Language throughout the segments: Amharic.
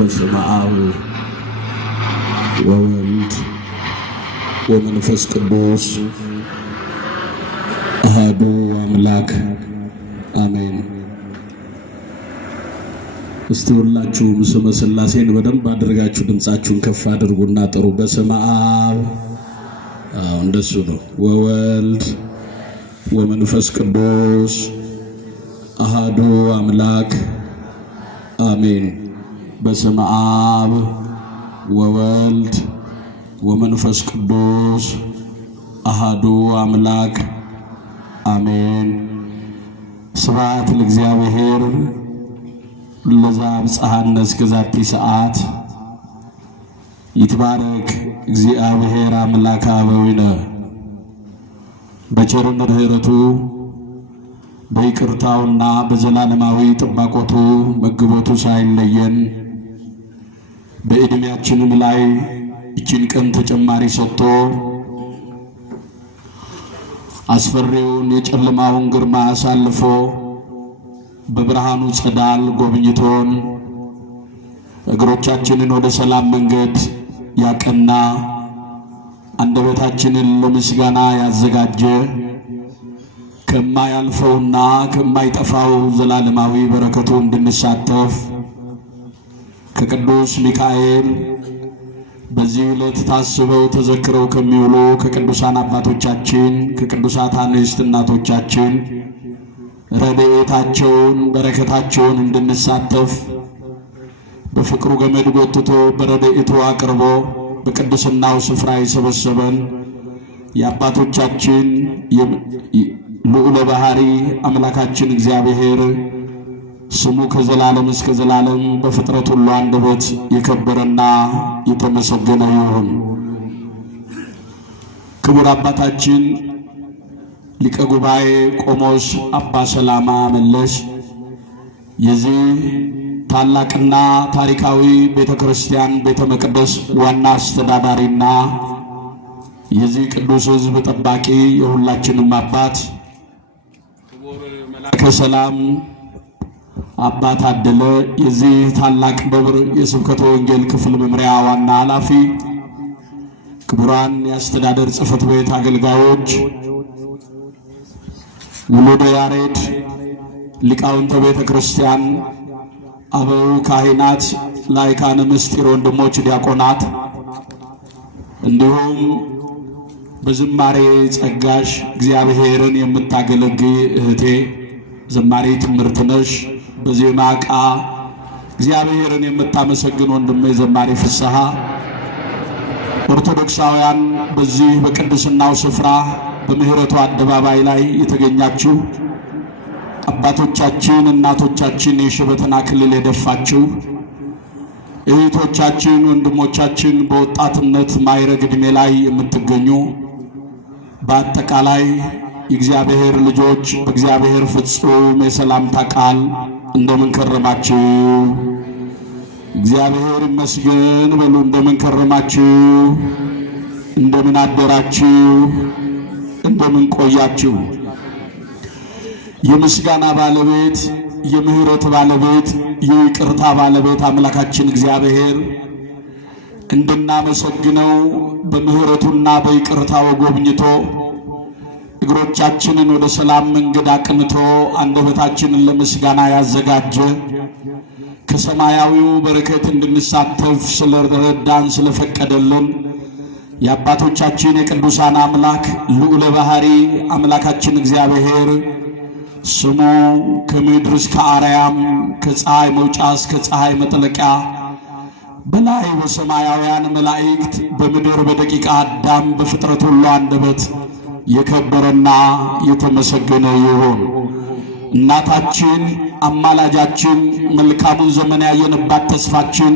በስመ አብ ወወልድ ወመንፈስ ቅዱስ አሐዱ አምላክ አሜን። እስቲ ሁላችሁም ስመ ሥላሴን በደንብ አድርጋችሁ ድምጻችሁን ከፍ አድርጉና ጥሩ። በስመ አብ እንደሱ ነው። ወወልድ ወመንፈስ ቅዱስ አሐዱ አምላክ አሜን። በስመ አብ ወወልድ ወመንፈስ ቅዱስ አሐዱ አምላክ አሜን። ስብሐት ለእግዚአብሔር ለዘአብጽሐነ እስከ ዛቲ ሰዓት። ይትባረክ እግዚአብሔር አምላከ አበዊነ በቸርነቱ ምሕረቱ በይቅርታውና በዘላለማዊ ጥባቆቱ መግቦቱ ሳይለየን በዕድሜያችንም ላይ እችን ቀን ተጨማሪ ሰጥቶ አስፈሪውን የጨለማውን ግርማ አሳልፎ በብርሃኑ ጸዳል ጎብኝቶን እግሮቻችንን ወደ ሰላም መንገድ ያቀና አንደበታችንን ለምስጋና ያዘጋጀ ከማያልፈውና ከማይጠፋው ዘላለማዊ በረከቱ እንድንሳተፍ ከቅዱስ ሚካኤል በዚህ ዕለት ታስበው ተዘክረው ከሚውሉ ከቅዱሳን አባቶቻችን ከቅዱሳት አንስት እናቶቻችን ረድኤታቸውን በረከታቸውን እንድንሳተፍ በፍቅሩ ገመድ ጎትቶ በረድኤቱ አቅርቦ በቅድስናው ስፍራ የሰበሰበን የአባቶቻችን ልዑለ ባሕሪ አምላካችን እግዚአብሔር ስሙ ከዘላለም እስከ ዘላለም በፍጥረት ሁሉ አንደበት የከበረና የተመሰገነ ይሁን። ክቡር አባታችን ሊቀ ጉባኤ ቆሞስ አባ ሰላማ መለስ የዚህ ታላቅና ታሪካዊ ቤተ ክርስቲያን ቤተ መቅደስ ዋና አስተዳዳሪና የዚህ ቅዱስ ሕዝብ ጠባቂ የሁላችንም አባት ክቡር መላከ ሰላም አባ ታደለ የዚህ ታላቅ ደብር የስብከተ ወንጌል ክፍል መምሪያ ዋና ኃላፊ፣ ክቡራን የአስተዳደር ጽሕፈት ቤት አገልጋዮች፣ ውሉደ ያሬድ ሊቃውንተ ቤተ ክርስቲያን፣ አበው ካህናት፣ ላይካነ ምስጢር ወንድሞች ዲያቆናት፣ እንዲሁም በዝማሬ ጸጋሽ እግዚአብሔርን የምታገለግይ እህቴ ዘማሪ ትምህርትነሽ፣ በዜማ ዕቃ እግዚአብሔርን የምታመሰግን ወንድሜ ዘማሪ ፍስሐ፣ ኦርቶዶክሳውያን በዚህ በቅድስናው ስፍራ በምህረቱ አደባባይ ላይ የተገኛችሁ አባቶቻችን እናቶቻችን የሽበትን አክሊል የደፋችሁ እህቶቻችን ወንድሞቻችን በወጣትነት ማዕረግ ዕድሜ ላይ የምትገኙ በአጠቃላይ የእግዚአብሔር ልጆች በእግዚአብሔር ፍጹም የሰላምታ ቃል እንደምን ከረማችሁ? እግዚአብሔር ይመስገን በሉ። እንደምን ከረማችሁ? እንደምን አደራችሁ? እንደምን ቆያችሁ? የምስጋና ባለቤት የምህረት ባለቤት የይቅርታ ባለቤት አምላካችን እግዚአብሔር እንድናመሰግነው በምህረቱና በይቅርታው ጎብኝቶ እግሮቻችንን ወደ ሰላም መንገድ አቅንቶ አንደበታችንን ለምስጋና ያዘጋጀ ከሰማያዊው በረከት እንድንሳተፍ ስለረዳን ስለፈቀደልን የአባቶቻችን የቅዱሳን አምላክ ልዑለ ባሕሪ አምላካችን እግዚአብሔር ስሙ ከምድር እስከ አርያም ከፀሐይ መውጫ እስከ ፀሐይ መጥለቂያ በላይ በሰማያውያን መላእክት በምድር በደቂቀ አዳም በፍጥረት ሁሉ አንደበት የከበረና የተመሰገነ ይሁን። እናታችን አማላጃችን መልካሙን ዘመን ያየንባት ተስፋችን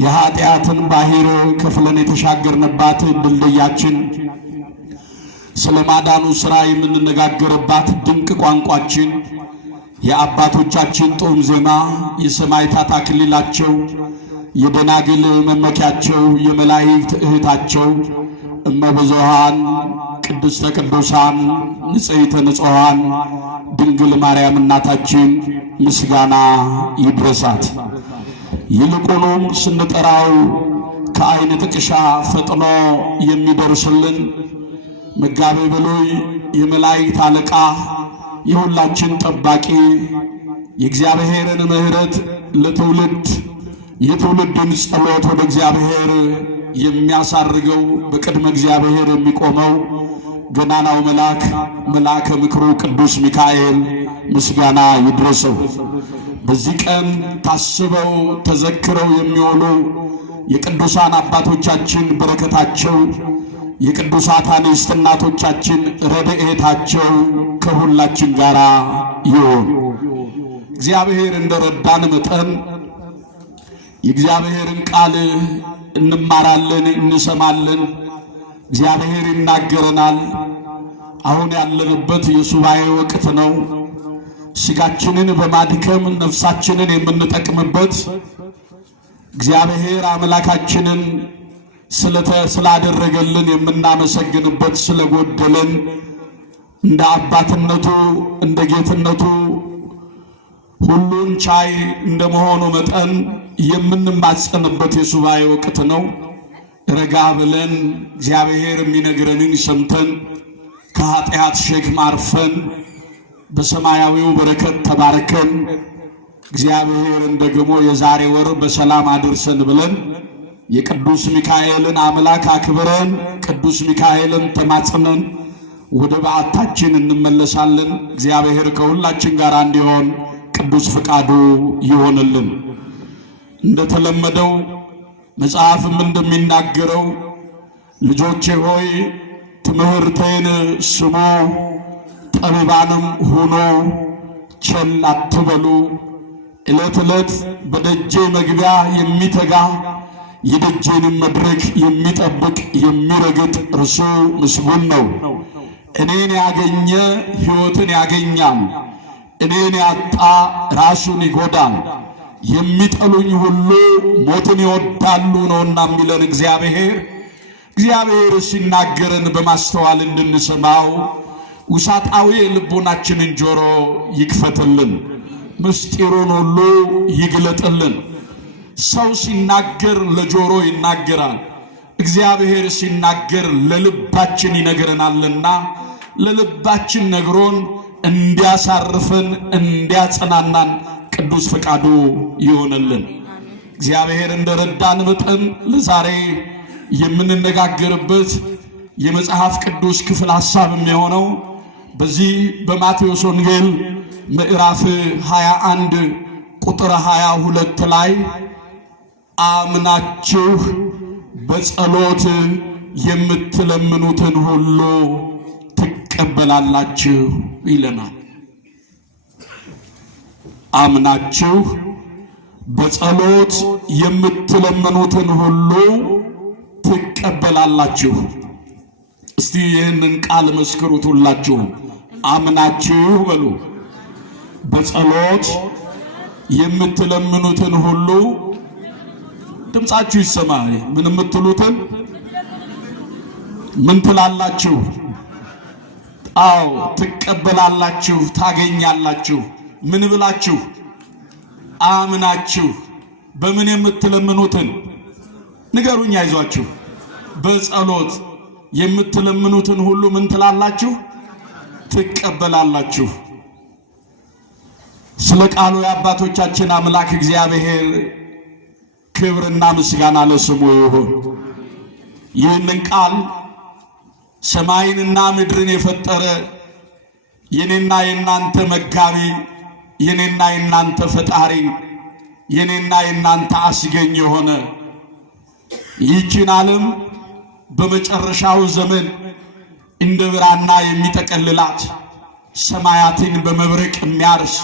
የኃጢአትን ባሕር ከፍለን የተሻገርንባት ድልድያችን ስለ ማዳኑ ሥራ የምንነጋገርባት ድንቅ ቋንቋችን የአባቶቻችን ጦም ዜማ የሰማዕታት አክሊላቸው የደናግል መመኪያቸው የመላእክት እህታቸው እመብዙኃን ቅድስተ ቅዱሳን ንጽሕተ ንጹሐን ድንግል ማርያም እናታችን ምስጋና ይድረሳት። ይልቁንም ስንጠራው ከዓይን ጥቅሻ ፈጥኖ የሚደርስልን መጋቤ ብሉይ የመላእክት አለቃ የሁላችን ጠባቂ የእግዚአብሔርን ምሕረት ለትውልድ የትውልድን ጸሎት ወደ እግዚአብሔር የሚያሳርገው በቅድመ እግዚአብሔር የሚቆመው ገናናው መልአከ ምክሩ ቅዱስ ሚካኤል ምስጋና ይድረሰው። በዚህ ቀን ታስበው ተዘክረው የሚውሉ የቅዱሳን አባቶቻችን በረከታቸው የቅዱሳት አንስት እናቶቻችን ረድኤታቸው ከሁላችን ጋር ይሁን። እግዚአብሔር እንደረዳን መጠን የእግዚአብሔርን ቃል እንማራለን፣ እንሰማለን። እግዚአብሔር ይናገረናል። አሁን ያለንበት የሱባኤ ወቅት ነው። ስጋችንን በማድከም ነፍሳችንን የምንጠቅምበት እግዚአብሔር አምላካችንን ስላደረገልን የምናመሰግንበት ስለጎደለን እንደ አባትነቱ እንደ ጌትነቱ ሁሉን ቻይ እንደመሆኑ መጠን የምንማጸንበት የሱባኤ ወቅት ነው። ረጋ ብለን እግዚአብሔር የሚነግረንን ሰምተን ከኃጢአት ሸክም አርፈን በሰማያዊው በረከት ተባርከን እግዚአብሔርን ደግሞ የዛሬ ወር በሰላም አድርሰን ብለን የቅዱስ ሚካኤልን አምላክ አክብረን ቅዱስ ሚካኤልን ተማጽነን ወደ በዓታችን እንመለሳለን። እግዚአብሔር ከሁላችን ጋር እንዲሆን ቅዱስ ፍቃዱ ይሆንልን። እንደተለመደው መጽሐፍም እንደሚናገረው ልጆቼ ሆይ ትምህርቴን ስሙ፣ ጠቢባንም ሁኑ፣ ቸል አትበሉ። ዕለት ዕለት በደጄ መግቢያ የሚተጋ የደጄንም መድረክ የሚጠብቅ የሚረግጥ እርሱ ምስጉን ነው። እኔን ያገኘ ሕይወትን ያገኛል፣ እኔን ያጣ ራሱን ይጎዳል። የሚጠሉኝ ሁሉ ሞትን ይወዳሉ ነውና የሚለን እግዚአብሔር ሲናገረን በማስተዋል እንድንሰማው ውሳጣዊ ልቦናችንን ጆሮ ይክፈትልን፣ ምስጢሩን ሁሉ ይግለጥልን። ሰው ሲናገር ለጆሮ ይናገራል፣ እግዚአብሔር ሲናገር ለልባችን ይነግረናልና ለልባችን ነግሮን እንዲያሳርፈን እንዲያጸናናን ቅዱስ ፈቃዱ ይሆነልን። እግዚአብሔር እንደረዳን መጠን ለዛሬ የምንነጋገርበት የመጽሐፍ ቅዱስ ክፍል ሐሳብ የሚሆነው በዚህ በማቴዎስ ወንጌል ምዕራፍ 21 ቁጥር 22 ላይ አምናችሁ በጸሎት የምትለምኑትን ሁሉ ትቀበላላችሁ ይለናል። አምናችሁ በጸሎት የምትለምኑትን ሁሉ ትቀበላላችሁ። እስቲ ይህንን ቃል መስክሩት ሁላችሁ። አምናችሁ በሉ። በጸሎት የምትለምኑትን ሁሉ ድምጻችሁ ይሰማ። ምን የምትሉትን ምን ትላላችሁ? አዎ ትቀበላላችሁ፣ ታገኛላችሁ። ምን ብላችሁ? አምናችሁ። በምን የምትለምኑትን ንገሩኝ፣ አይዟችሁ። በጸሎት የምትለምኑትን ሁሉ ምን ትላላችሁ? ትቀበላላችሁ። ስለ ቃሉ የአባቶቻችን አምላክ እግዚአብሔር ክብርና ምስጋና ለስሙ ይሁን። ይህንን ቃል ሰማይንና ምድርን የፈጠረ የኔና የናንተ መጋቢ የኔና የናንተ ፈጣሪ የኔና የናንተ አስገኝ የሆነ ይህችን ዓለም በመጨረሻው ዘመን እንደ ብራና የሚጠቀልላት ሰማያትን በመብረቅ የሚያርስ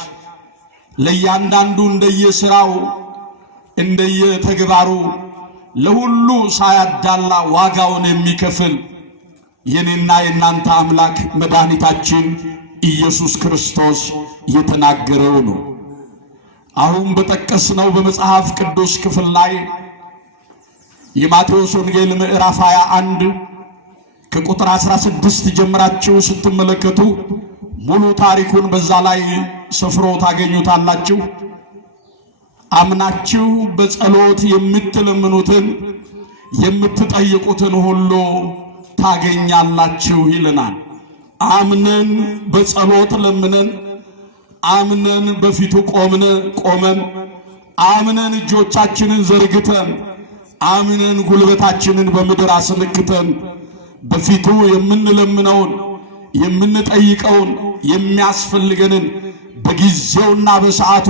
ለእያንዳንዱ እንደየሥራው እንደየተግባሩ ለሁሉ ሳያዳላ ዋጋውን የሚከፍል የኔና የናንተ አምላክ መድኃኒታችን ኢየሱስ ክርስቶስ የተናገረው ነው። አሁን በጠቀስነው በመጽሐፍ ቅዱስ ክፍል ላይ የማቴዎስ ወንጌል ምዕራፍ 21 ከቁጥር 16 ጀምራችሁ ስትመለከቱ ሙሉ ታሪኩን በዛ ላይ ሰፍሮ ታገኙታላችሁ። አምናችሁ በጸሎት የምትለምኑትን የምትጠይቁትን ሁሉ ታገኛላችሁ ይለናል። አምነን በጸሎት ለምነን አምነን በፊቱ ቆመን አምነን እጆቻችንን ዘርግተን አምነን ጉልበታችንን በምድር አስነክተን በፊቱ የምንለምነውን የምንጠይቀውን የሚያስፈልገንን በጊዜውና በሰዓቱ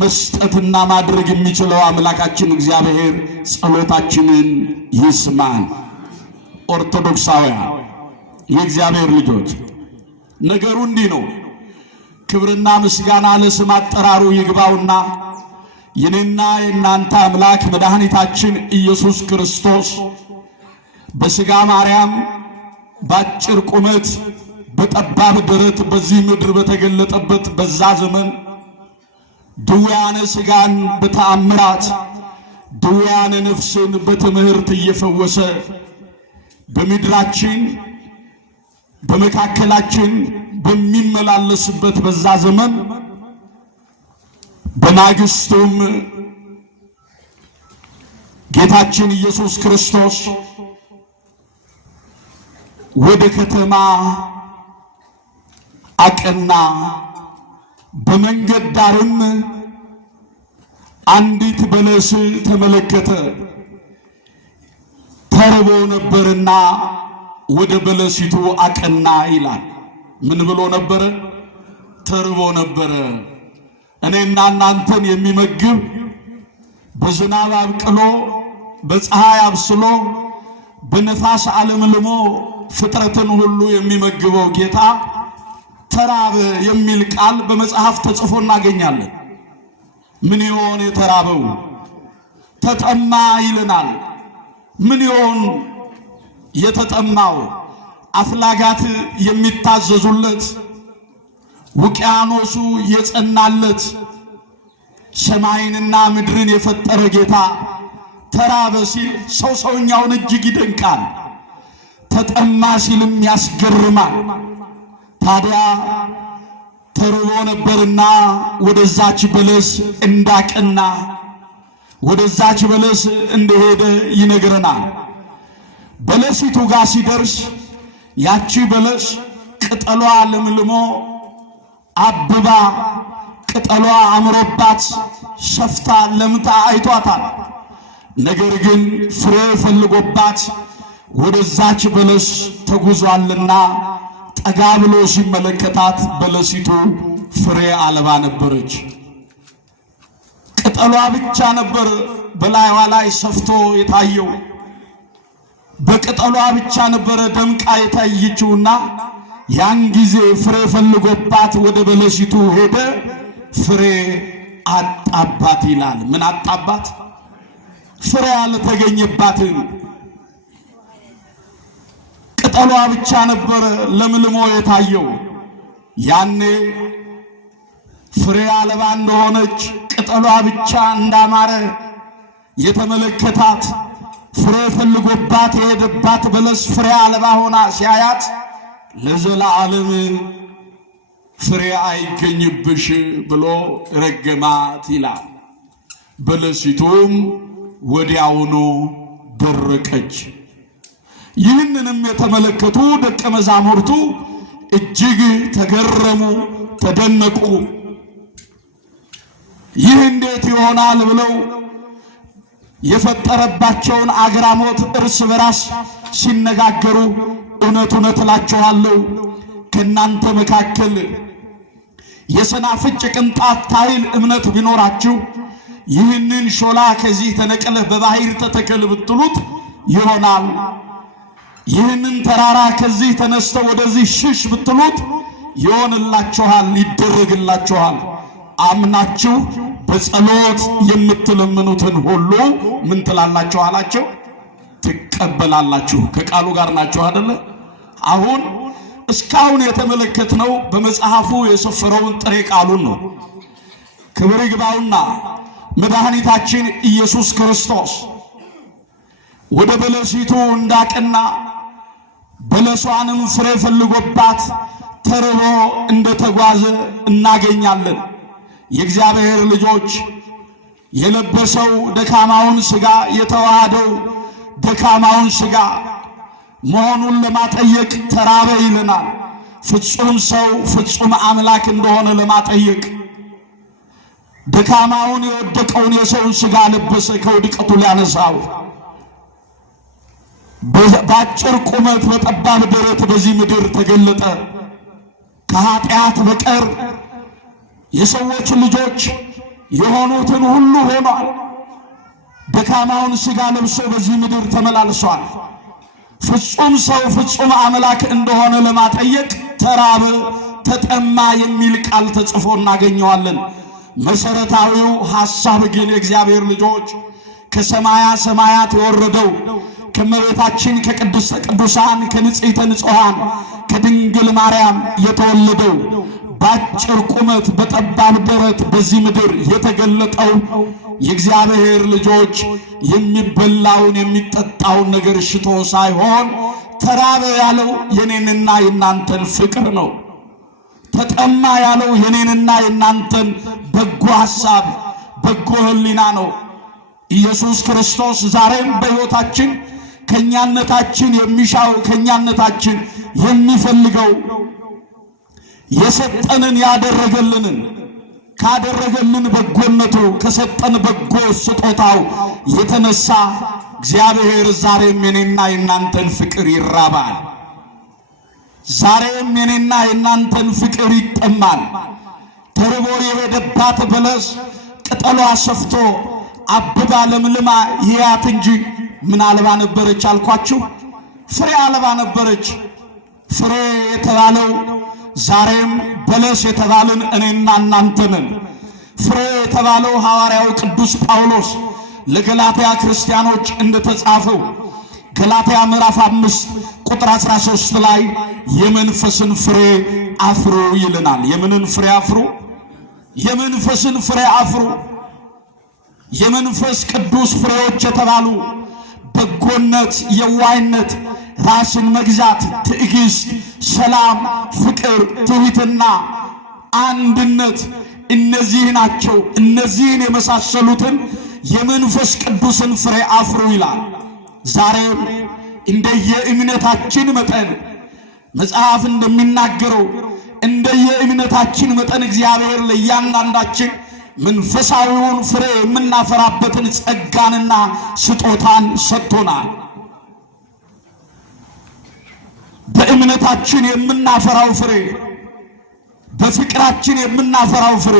መስጠትና ማድረግ የሚችለው አምላካችን እግዚአብሔር ጸሎታችንን ይስማን። ኦርቶዶክሳውያን የእግዚአብሔር ልጆች ነገሩ እንዲህ ነው። ክብርና ምስጋና ለስም አጠራሩ ይግባውና የኔና የናንተ አምላክ መድኃኒታችን ኢየሱስ ክርስቶስ በሥጋ ማርያም ባጭር ቁመት በጠባብ ደረት በዚህ ምድር በተገለጠበት በዛ ዘመን ድውያነ ሥጋን በተአምራት ድውያነ ነፍስን በትምህርት እየፈወሰ በምድራችን በመካከላችን በሚመላለስበት በዛ ዘመን በማግስቱም ጌታችን ኢየሱስ ክርስቶስ ወደ ከተማ አቀና። በመንገድ ዳርም አንዲት በለስ ተመለከተ። ተርቦ ነበርና ወደ በለሲቱ አቀና ይላል። ምን ብሎ ነበረ? ተርቦ ነበረ። እኔና እናንተን የሚመግብ በዝናብ አብቅሎ በፀሐይ አብስሎ በነፋስ አለምልሞ ፍጥረትን ሁሉ የሚመግበው ጌታ ተራበ የሚል ቃል በመጽሐፍ ተጽፎ እናገኛለን። ምን ይሆን የተራበው? ተጠማ ይለናል። ምን ይሆን የተጠማው? አፍላጋት የሚታዘዙለት ውቅያኖሱ የጸናለት ሰማይንና ምድርን የፈጠረ ጌታ ተራበ ሲል ሰውኛውን እጅግ ይደንቃል። ተጠማ ሲልም ያስገርማል። ታዲያ ተርቦ ነበርና ወደዛች በለስ እንዳቀና ወደዛች በለስ እንደሄደ ይነግረናል። በለሲቱ ጋር ሲደርስ ያቺ በለስ ቅጠሏ ለምልሞ አብባ ቅጠሏ አምሮባት ሰፍታ ለምታ አይቷታል። ነገር ግን ፍሬ ፈልጎባት ወደዛች በለስ ተጉዟልና ጠጋ ብሎ ሲመለከታት በለሲቱ ፍሬ አልባ ነበረች። ቅጠሏ ብቻ ነበር በላይዋ ላይ ሰፍቶ የታየው። በቅጠሏ ብቻ ነበረ ደምቃ የታየችውና ያን ጊዜ ፍሬ ፈልጎባት ወደ በለሲቱ ሄደ። ፍሬ አጣባት ይላል። ምን አጣባት? ፍሬ አልተገኘባትም። ቅጠሏ ብቻ ነበረ ለምልሞ የታየው። ያኔ ፍሬ አልባ እንደሆነች ቅጠሏ ብቻ እንዳማረ የተመለከታት ፍሬ ፈልጎባት የሄደባት በለስ ፍሬ አልባ ሆና ሲያያት ለዘላለም ፍሬ አይገኝብሽ ብሎ ረገማት ይላል። በለሲቱም ወዲያውኑ ደረቀች። ይህንንም የተመለከቱ ደቀ መዛሙርቱ እጅግ ተገረሙ፣ ተደነቁ። ይህ እንዴት ይሆናል ብለው የፈጠረባቸውን አግራሞት እርስ በራስ ሲነጋገሩ እውነት እውነት እላችኋለሁ ከእናንተ መካከል የሰናፍጭ ቅንጣት ታህል እምነት ቢኖራችሁ ይህንን ሾላ ከዚህ ተነቅለህ በባህር ተተከል ብትሉት ይሆናል። ይህንን ተራራ ከዚህ ተነስተው ወደዚህ ሽሽ ብትሉት ይሆንላችኋል፣ ይደረግላችኋል። አምናችሁ በጸሎት የምትለምኑትን ሁሉ ምን ትላላችሁ አላቸው? ትቀበላላችሁ። ከቃሉ ጋር ናችሁ አይደለ? አሁን እስካሁን የተመለከትነው በመጽሐፉ የሰፈረውን ጥሬ ቃሉን ነው። ክብር ይግባውና መድኃኒታችን ኢየሱስ ክርስቶስ ወደ በለሲቱ እንዳቀና በለሷንም ፍሬ ፈልጎባት ተርቦ እንደተጓዘ እናገኛለን። የእግዚአብሔር ልጆች የለበሰው ደካማውን ሥጋ የተዋሃደው ደካማውን ሥጋ መሆኑን ለማጠየቅ ተራበ ይለናል። ፍጹም ሰው ፍጹም አምላክ እንደሆነ ለማጠየቅ ደካማውን የወደቀውን የሰውን ሥጋ ለበሰ ከውድቀቱ ሊያነሳው። በአጭር ቁመት በጠባብ ደረት በዚህ ምድር ተገለጠ። ከኃጢአት በቀር የሰዎች ልጆች የሆኑትን ሁሉ ሆኗል። ደካማውን ሥጋ ለብሶ በዚህ ምድር ተመላልሷል። ፍጹም ሰው ፍጹም አምላክ እንደሆነ ለማጠየቅ ተራበ፣ ተጠማ የሚል ቃል ተጽፎ እናገኘዋለን። መሰረታዊው ሐሳብ ግን የእግዚአብሔር ልጆች ከሰማያ ሰማያት የወረደው ከመቤታችን ከቅድስተ ቅዱሳን ከንጽሕተ ንጹሐን ከድንግል ማርያም የተወለደው በአጭር ቁመት በጠባብ ደረት በዚህ ምድር የተገለጠው የእግዚአብሔር ልጆች የሚበላውን የሚጠጣውን ነገር ሽቶ ሳይሆን ተራበ ያለው የኔንና የናንተን ፍቅር ነው። ተጠማ ያለው የኔንና የናንተን በጎ ሐሳብ በጎ ሕሊና ነው። ኢየሱስ ክርስቶስ ዛሬም በሕይወታችን ከኛነታችን የሚሻው ከኛነታችን የሚፈልገው የሰጠንን ያደረገልንን ካደረገልን በጎነቱ ከሰጠን በጎ ስጦታው የተነሳ እግዚአብሔር ዛሬም የኔና የናንተን ፍቅር ይራባል። ዛሬም የኔና የናንተን ፍቅር ይጠማል። ተርቦ የሄደባት በለስ ቅጠሏ ሰፍቶ አብባ ለምልማ ይያት እንጂ ምን አልባ ነበረች አልኳችሁ? ፍሬ አልባ ነበረች። ፍሬ የተባለው ዛሬም በለስ የተባልን እኔና እናንተ ነን። ፍሬ የተባለው ሐዋርያው ቅዱስ ጳውሎስ ለገላትያ ክርስቲያኖች እንደተጻፈው ገላትያ ምዕራፍ 5 ቁጥር 13 ላይ የመንፈስን ፍሬ አፍሩ ይለናል። የምንን ፍሬ አፍሩ? የመንፈስን ፍሬ አፍሩ። የመንፈስ ቅዱስ ፍሬዎች የተባሉ በጎነት፣ የዋህነት፣ ራስን መግዛት፣ ትዕግስት፣ ሰላም፣ ፍቅር፣ ትዕግስትና አንድነት እነዚህ ናቸው። እነዚህን የመሳሰሉትን የመንፈስ ቅዱስን ፍሬ አፍሩ ይላል። ዛሬም እንደየእምነታችን መጠን መጽሐፍ እንደሚናገረው እንደየእምነታችን መጠን እግዚአብሔር ለእያንዳንዳችን መንፈሳዊውን ፍሬ የምናፈራበትን ጸጋንና ስጦታን ሰጥቶናል። በእምነታችን የምናፈራው ፍሬ፣ በፍቅራችን የምናፈራው ፍሬ፣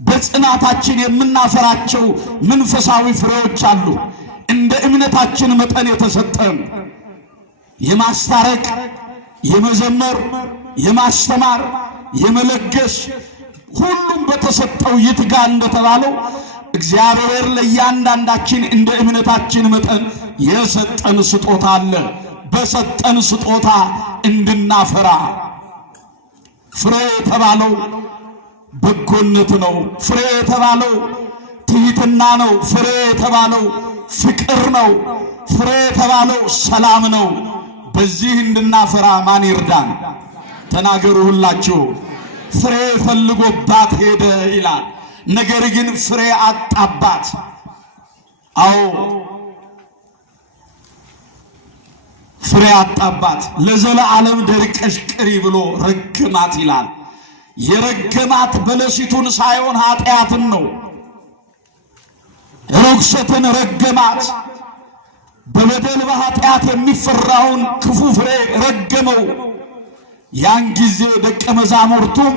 በጽናታችን የምናፈራቸው መንፈሳዊ ፍሬዎች አሉ። እንደ እምነታችን መጠን የተሰጠን የማስታረቅ፣ የመዘመር፣ የማስተማር፣ የመለገስ ሁሉም በተሰጠው ይትጋ እንደተባለው እግዚአብሔር ለእያንዳንዳችን እንደ እምነታችን መጠን የሰጠን ስጦታ አለ። በሰጠን ስጦታ እንድናፈራ ፍሬ የተባለው በጎነት ነው። ፍሬ የተባለው ትዕግስትና ነው። ፍሬ የተባለው ፍቅር ነው። ፍሬ የተባለው ሰላም ነው። በዚህ እንድናፈራ ማን ይርዳን? ተናገሩ ሁላችሁ። ፍሬ ፈልጎባት ሄደ ይላል። ነገር ግን ፍሬ አጣባት። አዎ ፍሬ አጣባት። ለዘለዓለም ደርቀሽ ቅሪ ብሎ ረገማት ይላል። የረገማት በለሲቱን ሳይሆን ኃጢአትን ነው። ርኩሰትን ረገማት። በበደል በኃጢአት የሚፈራውን ክፉ ፍሬ ረገመው። ያን ጊዜ ደቀ መዛሙርቱም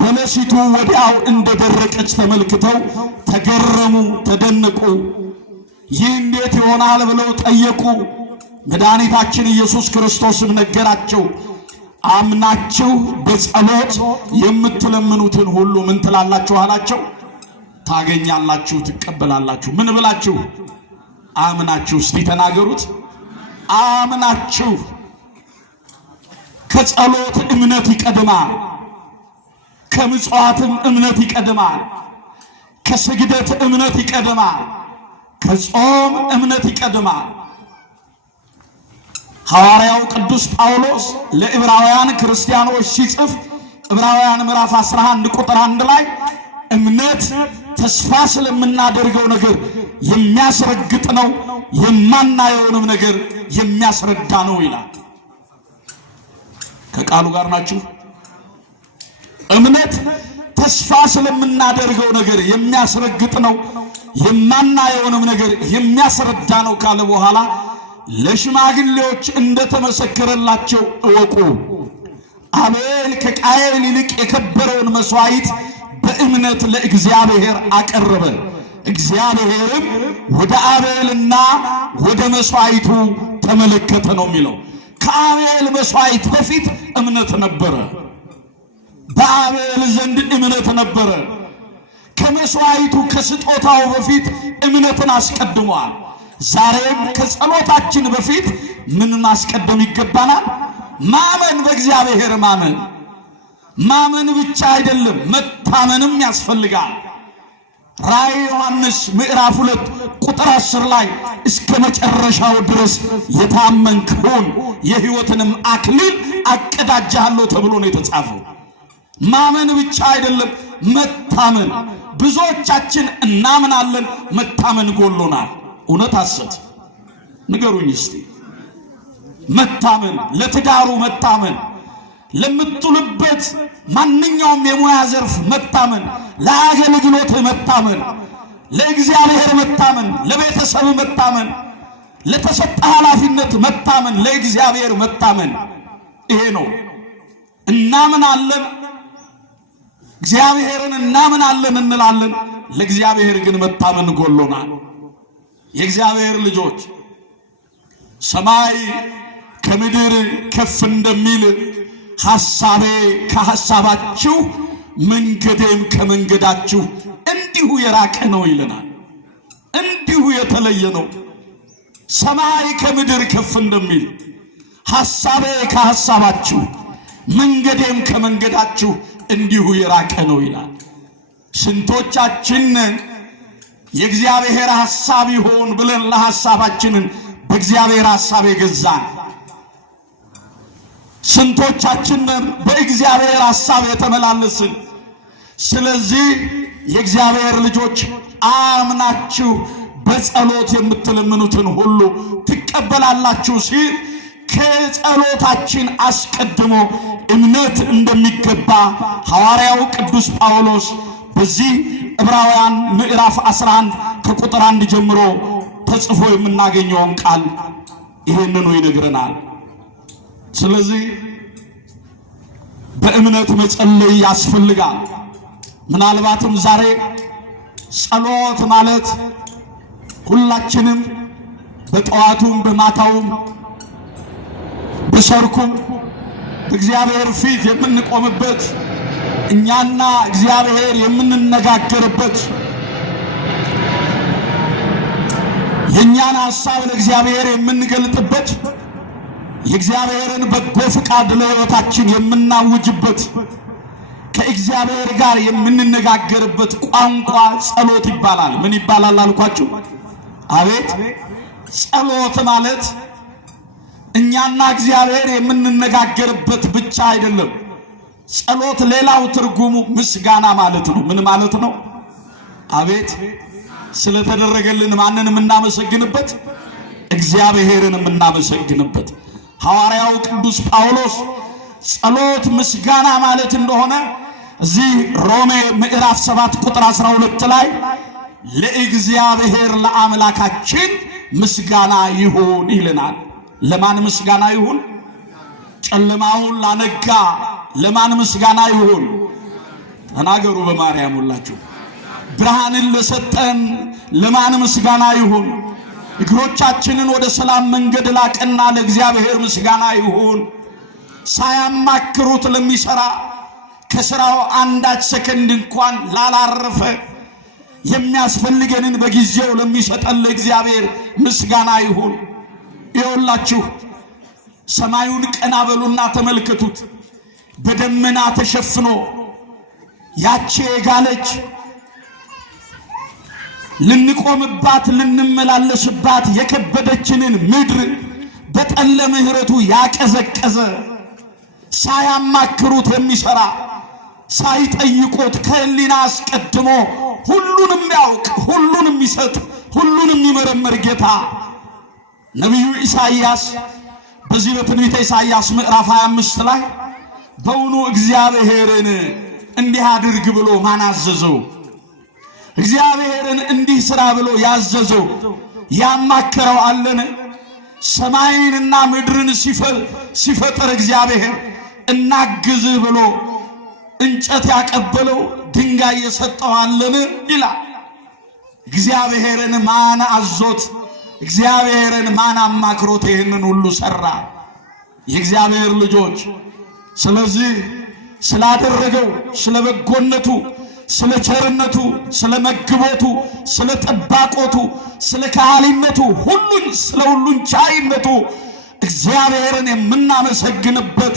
በለሲቱ ወዲያው እንደደረቀች ተመልክተው ተገረሙ፣ ተደነቁ። ይህ እንዴት ይሆናል ብለው ጠየቁ። መድኃኒታችን ኢየሱስ ክርስቶስም ነገራቸው። አምናችሁ በጸሎት የምትለምኑትን ሁሉ ምን ትላላችሁ አላቸው? ታገኛላችሁ፣ ትቀበላላችሁ። ምን ብላችሁ? አምናችሁ። እስቲ ተናገሩት። አምናችሁ። ከጸሎት እምነት ይቀድማል። ከምጽዋትም እምነት ይቀድማል። ከስግደት እምነት ይቀድማል። ከጾም እምነት ይቀድማል። ሐዋርያው ቅዱስ ጳውሎስ ለዕብራውያን ክርስቲያኖች ሲጽፍ ዕብራውያን ምዕራፍ 11 ቁጥር 1 ላይ እምነት ተስፋ ስለምናደርገው ነገር የሚያስረግጥ ነው፣ የማናየውንም ነገር የሚያስረዳ ነው ይላል። ከቃሉ ጋር ናችሁ? እምነት ተስፋ ስለምናደርገው ነገር የሚያስረግጥ ነው፣ የማናየውንም ነገር የሚያስረዳ ነው ካለ በኋላ ለሽማግሌዎች እንደተመሰከረላቸው እወቁ። አቤል ከቃየል ይልቅ የከበረውን መስዋዕት በእምነት ለእግዚአብሔር አቀረበ፣ እግዚአብሔርም ወደ አቤልና ወደ መስዋዕቱ ተመለከተ ነው የሚለው። ከአቤል መስዋዕት በፊት እምነት ነበረ። በአቤል ዘንድ እምነት ነበረ። ከመስዋዕቱ ከስጦታው በፊት እምነትን አስቀድሟል። ዛሬም ከጸሎታችን በፊት ምን ማስቀደም ይገባናል? ማመን፣ በእግዚአብሔር ማመን። ማመን ብቻ አይደለም፣ መታመንም ያስፈልጋል። ራእየ ዮሐንስ ምዕራፍ 2 ቁጥር 10 ላይ እስከ መጨረሻው ድረስ የታመንክ ሁን የሕይወትንም አክሊል አቀዳጃለሁ ተብሎ ነው የተጻፈው። ማመን ብቻ አይደለም፣ መታመን። ብዙዎቻችን እናምናለን፣ መታመን ጎሎናል። እውነት ሐሰት? ንገሩኝ እስቲ። መታመን፣ ለትዳሩ መታመን፣ ለምትሉበት ማንኛውም የሙያ ዘርፍ መታመን፣ ለአገልግሎት መታመን፣ ለእግዚአብሔር መታመን፣ ለቤተሰብ መታመን፣ ለተሰጠ ኃላፊነት መታመን፣ ለእግዚአብሔር መታመን። ይሄ ነው። እናምናለን፣ እግዚአብሔርን እናምናለን እንላለን፣ ለእግዚአብሔር ግን መታመን ጎሎናል። የእግዚአብሔር ልጆች ሰማይ ከምድር ከፍ እንደሚል ሐሳቤ ከሐሳባችሁ መንገዴም ከመንገዳችሁ እንዲሁ የራቀ ነው ይለናል። እንዲሁ የተለየ ነው። ሰማይ ከምድር ከፍ እንደሚል ሐሳቤ ከሐሳባችሁ መንገዴም ከመንገዳችሁ እንዲሁ የራቀ ነው ይላል። ስንቶቻችን የእግዚአብሔር ሐሳብ ይሆን ብለን ለሐሳባችንን በእግዚአብሔር ሐሳብ የገዛን? ስንቶቻችን በእግዚአብሔር ሐሳብ የተመላለስን? ስለዚህ የእግዚአብሔር ልጆች አምናችሁ በጸሎት የምትለምኑትን ሁሉ ትቀበላላችሁ ሲል ከጸሎታችን አስቀድሞ እምነት እንደሚገባ ሐዋርያው ቅዱስ ጳውሎስ በዚህ ዕብራውያን ምዕራፍ 11 ከቁጥር 1 ጀምሮ ተጽፎ የምናገኘውን ቃል ይሄንኑ ይነግረናል። ስለዚህ በእምነት መጸለይ ያስፈልጋል። ምናልባትም ዛሬ ጸሎት ማለት ሁላችንም በጠዋቱም በማታውም በሰርኩም በእግዚአብሔር ፊት የምንቆምበት እኛና እግዚአብሔር የምንነጋገርበት የእኛን ሐሳብ ለእግዚአብሔር የምንገልጥበት የእግዚአብሔርን በጎ ፍቃድ ለሕይወታችን የምናውጅበት ከእግዚአብሔር ጋር የምንነጋገርበት ቋንቋ ጸሎት ይባላል። ምን ይባላል አልኳችሁ? አቤት! ጸሎት ማለት እኛና እግዚአብሔር የምንነጋገርበት ብቻ አይደለም። ጸሎት ሌላው ትርጉሙ ምስጋና ማለት ነው። ምን ማለት ነው? አቤት! ስለተደረገልን ማንን የምናመሰግንበት? እግዚአብሔርን የምናመሰግንበት። ሐዋርያው ቅዱስ ጳውሎስ ጸሎት ምስጋና ማለት እንደሆነ እዚህ ሮሜ ምዕራፍ 7 ቁጥር 12 ላይ ለእግዚአብሔር ለአምላካችን ምስጋና ይሁን ይለናል። ለማን ምስጋና ይሁን? ጨለማውን ላነጋ ለማን ምስጋና ይሁን? ተናገሩ በማርያም ሁላችሁ። ብርሃንን ለሰጠን ለማን ምስጋና ይሁን? እግሮቻችንን ወደ ሰላም መንገድ ላቀና ለእግዚአብሔር ምስጋና ይሁን። ሳያማክሩት ለሚሰራ ከስራው አንዳች ሰከንድ እንኳን ላላረፈ የሚያስፈልገንን በጊዜው ለሚሰጠን ለእግዚአብሔር ምስጋና ይሁን። ይኸውላችሁ ሰማዩን ቀና በሉና ተመልከቱት። በደመና ተሸፍኖ ያቺ የጋለች ልንቆምባት ልንመላለስባት የከበደችንን ምድር በጠለ ምሕረቱ ያቀዘቀዘ ሳያማክሩት የሚሰራ ሳይጠይቁት ከሕሊና አስቀድሞ ሁሉንም ያውቅ፣ ሁሉንም ይሰጥ፣ ሁሉንም ይመረምር ጌታ ነቢዩ ኢሳይያስ በዚህ በትንቢተ ኢሳይያስ ምዕራፍ 25 ላይ በእውኑ እግዚአብሔርን እንዲህ አድርግ ብሎ ማን አዘዘው? እግዚአብሔርን እንዲህ ሥራ ብሎ ያዘዘው ያማከረው አለን? ሰማይንና ምድርን ሲፈጥር እግዚአብሔር እናግዝ ብሎ እንጨት ያቀበለው ድንጋይ የሰጠው አለን ይላል። እግዚአብሔርን ማን አዞት? እግዚአብሔርን ማን አማክሮት ይህንን ሁሉ ሰራ? የእግዚአብሔር ልጆች ስለዚህ ስላደረገው ስለ በጎነቱ፣ ስለ ቸርነቱ፣ ስለ መግቦቱ፣ ስለ ጠባቆቱ፣ ስለ ካህሊነቱ ስለ ሁሉን ቻይነቱ እግዚአብሔርን የምናመሰግንበት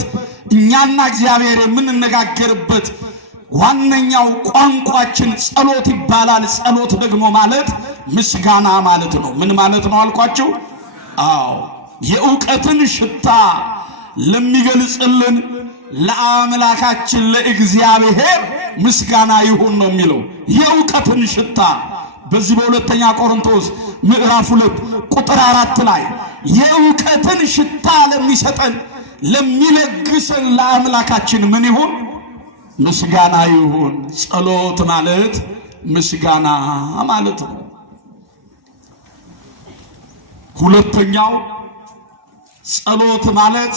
እኛና እግዚአብሔር የምንነጋገርበት ዋነኛው ቋንቋችን ጸሎት ይባላል። ጸሎት ደግሞ ማለት ምስጋና ማለት ነው። ምን ማለት ነው አልኳችሁ? አዎ የእውቀትን ሽታ ለሚገልጽልን ለአምላካችን ለእግዚአብሔር ምስጋና ይሁን ነው የሚለው። የእውቀትን ሽታ በዚህ በሁለተኛ ቆሮንቶስ ምዕራፍ 2 ቁጥር 4 ላይ የእውቀትን ሽታ ለሚሰጠን ለሚለግሰን ለአምላካችን ምን ይሁን? ምስጋና ይሁን። ጸሎት ማለት ምስጋና ማለት ነው። ሁለተኛው ጸሎት ማለት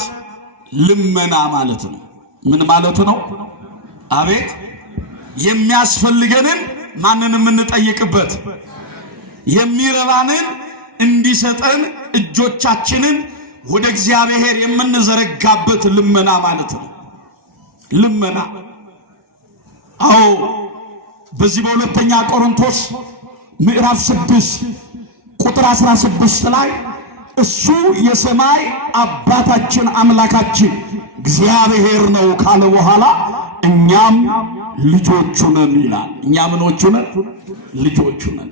ልመና ማለት ነው። ምን ማለት ነው? አቤት የሚያስፈልገንን ማንን የምንጠይቅበት፣ የሚረባንን እንዲሰጠን እጆቻችንን ወደ እግዚአብሔር የምንዘረጋበት ልመና ማለት ነው። ልመና አዎ በዚህ በሁለተኛ ቆሮንቶስ ምዕራፍ 6 ቁጥር 16 ላይ እሱ የሰማይ አባታችን አምላካችን እግዚአብሔር ነው ካለ በኋላ እኛም ልጆቹ ነን ይላል። እኛ ምኖቹ ነን? ልጆቹ ነን።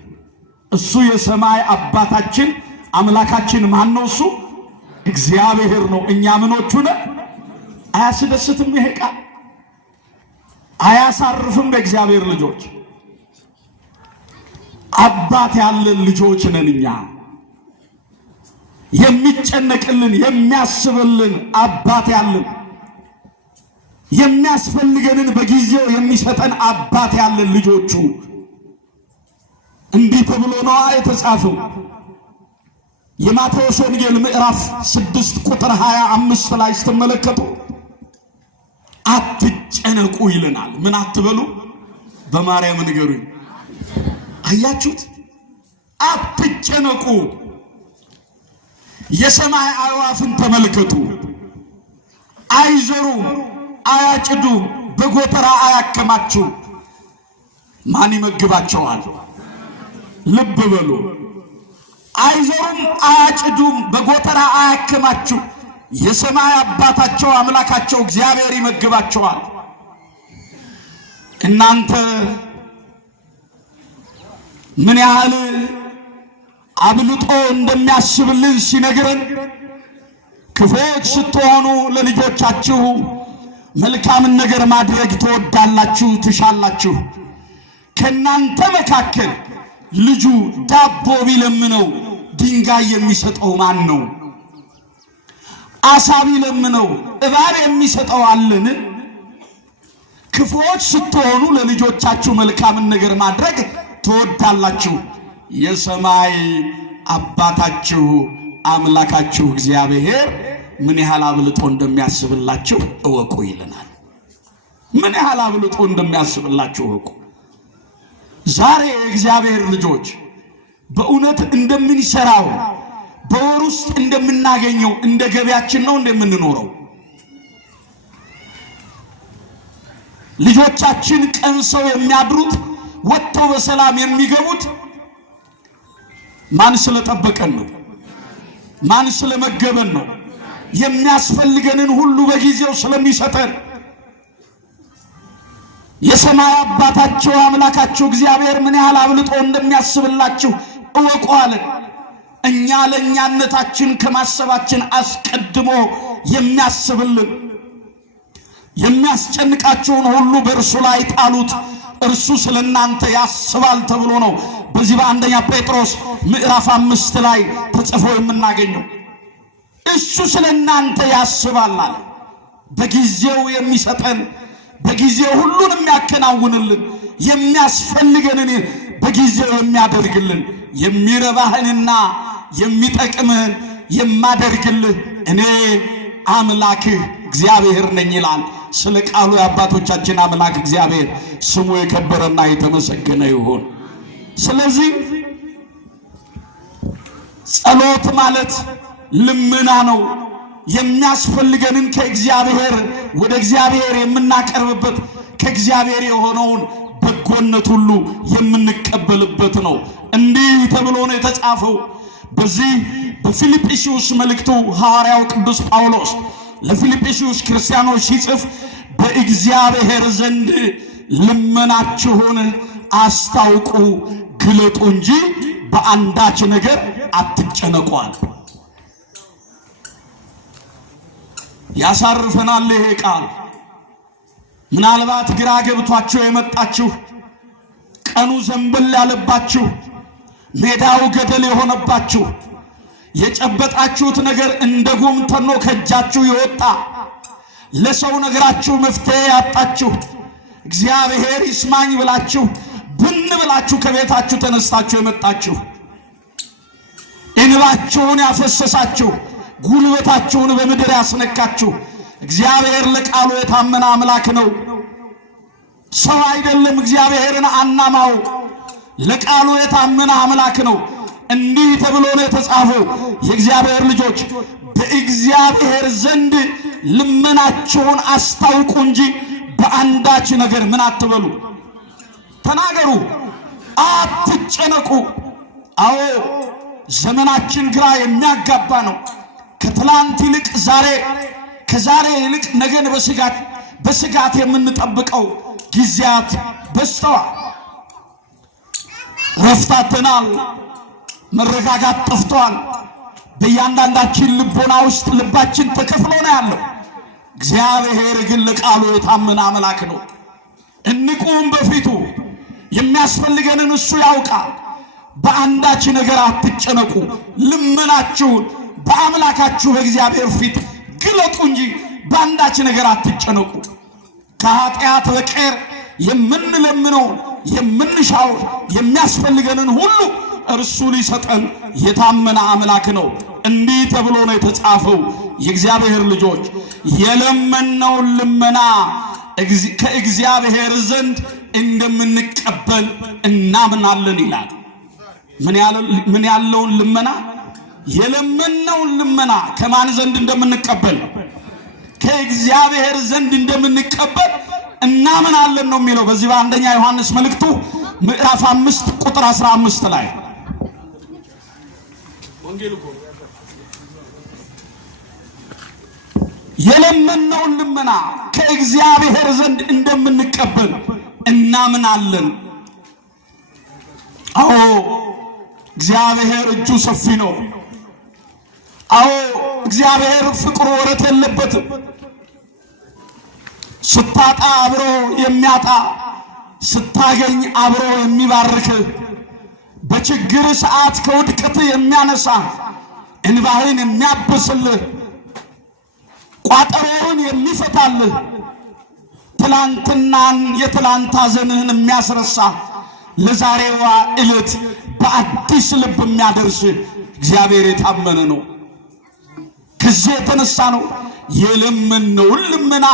እሱ የሰማይ አባታችን አምላካችን ማን ነው? እሱ እግዚአብሔር ነው። እኛ ምኖቹ ነን? አያስደስትም? ይሄ ቃል አያሳርፍም? በእግዚአብሔር ልጆች አባት ያለን ልጆች ነን እኛ። የሚጨነቅልን የሚያስብልን አባት ያለን፣ የሚያስፈልገንን በጊዜው የሚሰጠን አባት ያለን ልጆቹ። እንዲህ ተብሎ ነው የተጻፈው የማቴዎስ ወንጌል ምዕራፍ 6 ቁጥር 25 ላይ ስትመለከቱ አትጨነቁ ይለናል። ምን አትበሉ? በማርያም ንገሩኝ። አያችሁት? አትጨነቁ። የሰማይ አዕዋፍን ተመልከቱ። አይዘሩም፣ አያጭዱም፣ በጎተራ አያከማቹም። ማን ይመግባቸዋል? ልብ በሉ። አይዘሩም፣ አያጭዱም፣ በጎተራ አያከማቹም። የሰማይ አባታቸው አምላካቸው እግዚአብሔር ይመግባቸዋል። እናንተ ምን ያህል አብልጦ እንደሚያስብልን ሲነግረን ክፉዎች ስትሆኑ ለልጆቻችሁ መልካምን ነገር ማድረግ ትወዳላችሁ፣ ትሻላችሁ። ከእናንተ መካከል ልጁ ዳቦ ቢለምነው ድንጋይ የሚሰጠው ማን ነው? አሳ ቢለምነው እባብ የሚሰጠው አለን? ክፉዎች ስትሆኑ ለልጆቻችሁ መልካምን ነገር ማድረግ ትወዳላችሁ፣ የሰማይ አባታችሁ አምላካችሁ እግዚአብሔር ምን ያህል አብልጦ እንደሚያስብላችሁ እወቁ ይለናል። ምን ያህል አብልጦ እንደሚያስብላችሁ እወቁ። ዛሬ የእግዚአብሔር ልጆች በእውነት እንደምንሰራው በወር ውስጥ እንደምናገኘው እንደ ገቢያችን ነው እንደምንኖረው? ልጆቻችን ቀን ሰው የሚያድሩት ወጥተው በሰላም የሚገቡት ማን ስለጠበቀን ነው? ማን ስለመገበን ነው? የሚያስፈልገንን ሁሉ በጊዜው ስለሚሰጠን። የሰማይ አባታቸው አምላካቸው እግዚአብሔር ምን ያህል አብልጦ እንደሚያስብላችሁ እወቁ አለን። እኛ ለእኛነታችን ከማሰባችን አስቀድሞ የሚያስብልን፣ የሚያስጨንቃቸውን ሁሉ በእርሱ ላይ ጣሉት፣ እርሱ ስለናንተ ያስባል ተብሎ ነው በዚህ በአንደኛ ጴጥሮስ ምዕራፍ 5 ላይ ተጽፎ የምናገኘው። እሱ ስለናንተ ያስባል አለ። በጊዜው የሚሰጠን በጊዜው ሁሉን የሚያከናውንልን የሚያስፈልገንን በጊዜው የሚያደርግልን የሚረባህንና የሚጠቅምህን የማደርግልህ እኔ አምላክህ እግዚአብሔር ነኝ ይላል። ስለ ቃሉ የአባቶቻችን አምላክ እግዚአብሔር ስሙ የከበረና የተመሰገነ ይሁን። ስለዚህ ጸሎት ማለት ልመና ነው። የሚያስፈልገንን ከእግዚአብሔር ወደ እግዚአብሔር የምናቀርብበት ከእግዚአብሔር የሆነውን በጎነት ሁሉ የምንቀበልበት ነው። እንዲህ ተብሎ ነው የተጻፈው በዚህ በፊልጵስዩስ መልእክቱ ሐዋርያው ቅዱስ ጳውሎስ ለፊልጵስዩስ ክርስቲያኖች ሲጽፍ በእግዚአብሔር ዘንድ ልመናችሁን አስታውቁ ግለጡ እንጂ በአንዳች ነገር አትጨነቁ አለ። ያሳርፈናል ይሄ ቃል። ምናልባት ግራ ገብቷችሁ የመጣችሁ ቀኑ ዘንበል ያለባችሁ ሜዳው ገደል የሆነባችሁ የጨበጣችሁት ነገር እንደ ጉም ተኖ ከእጃችሁ የወጣ ለሰው ነገራችሁ መፍትሄ ያጣችሁ እግዚአብሔር ይስማኝ ብላችሁ ብን ብላችሁ ከቤታችሁ ተነስታችሁ የመጣችሁ እንባችሁን ያፈሰሳችሁ ጉልበታችሁን በምድር ያስነካችሁ እግዚአብሔር ለቃሉ የታመነ አምላክ ነው። ሰው አይደለም። እግዚአብሔርን አናማው። ለቃሉ የታመነ አምላክ ነው። እንዲህ ተብሎ ነው የተጻፈው የእግዚአብሔር ልጆች በእግዚአብሔር ዘንድ ልመናችሁን አስታውቁ እንጂ በአንዳች ነገር ምን አትበሉ፣ ተናገሩ፣ አትጨነቁ። አዎ ዘመናችን ግራ የሚያጋባ ነው። ከትላንት ይልቅ ዛሬ፣ ከዛሬ ይልቅ ነገን በስጋት የምንጠብቀው ጊዜያት በዝተዋል። ረፍታተናል። መረጋጋት ጠፍቷል። በእያንዳንዳችን ልቦና ውስጥ ልባችን ተከፍሎ ነው ያለው። እግዚአብሔር ግን ለቃሉ የታመነ አምላክ ነው። እንቁም በፊቱ። የሚያስፈልገንን እሱ ያውቃል። በአንዳች ነገር አትጨነቁ። ልመናችሁን በአምላካችሁ በእግዚአብሔር ፊት ግለጡ እንጂ በአንዳች ነገር አትጨነቁ። ከኃጢአት በቀር የምንለምነው የምንሻው የሚያስፈልገንን ሁሉ እርሱ ሊሰጠን የታመነ አምላክ ነው። እንዲህ ተብሎ ነው የተጻፈው የእግዚአብሔር ልጆች የለመነውን ልመና ከእግዚአብሔር ዘንድ እንደምንቀበል እናምናለን ይላል። ምን ያለውን ልመና? የለመነውን ልመና ከማን ዘንድ እንደምንቀበል ከእግዚአብሔር ዘንድ እንደምንቀበል እናምናለን ነው የሚለው በዚህ በአንደኛ ዮሐንስ መልእክቱ ምዕራፍ 5 ቁጥር 15 ላይ የለመነውን ልመና ከእግዚአብሔር ዘንድ እንደምንቀበል እናምናለን። አዎ እግዚአብሔር እጁ ሰፊ ነው። አዎ እግዚአብሔር ፍቅሩ ወረት የለበትም። ስታጣ አብሮ የሚያጣ ስታገኝ አብሮ የሚባርክ በችግር ሰዓት ከውድቀት የሚያነሳ እንባህን የሚያብስልህ ቋጠሮውን የሚፈታልህ ትላንትናን የትላንት ሐዘንህን የሚያስረሳ ለዛሬዋ ዕለት በአዲስ ልብ የሚያደርስ እግዚአብሔር የታመነ ነው። ከዚህ የተነሳ ነው የለመነውን ልመና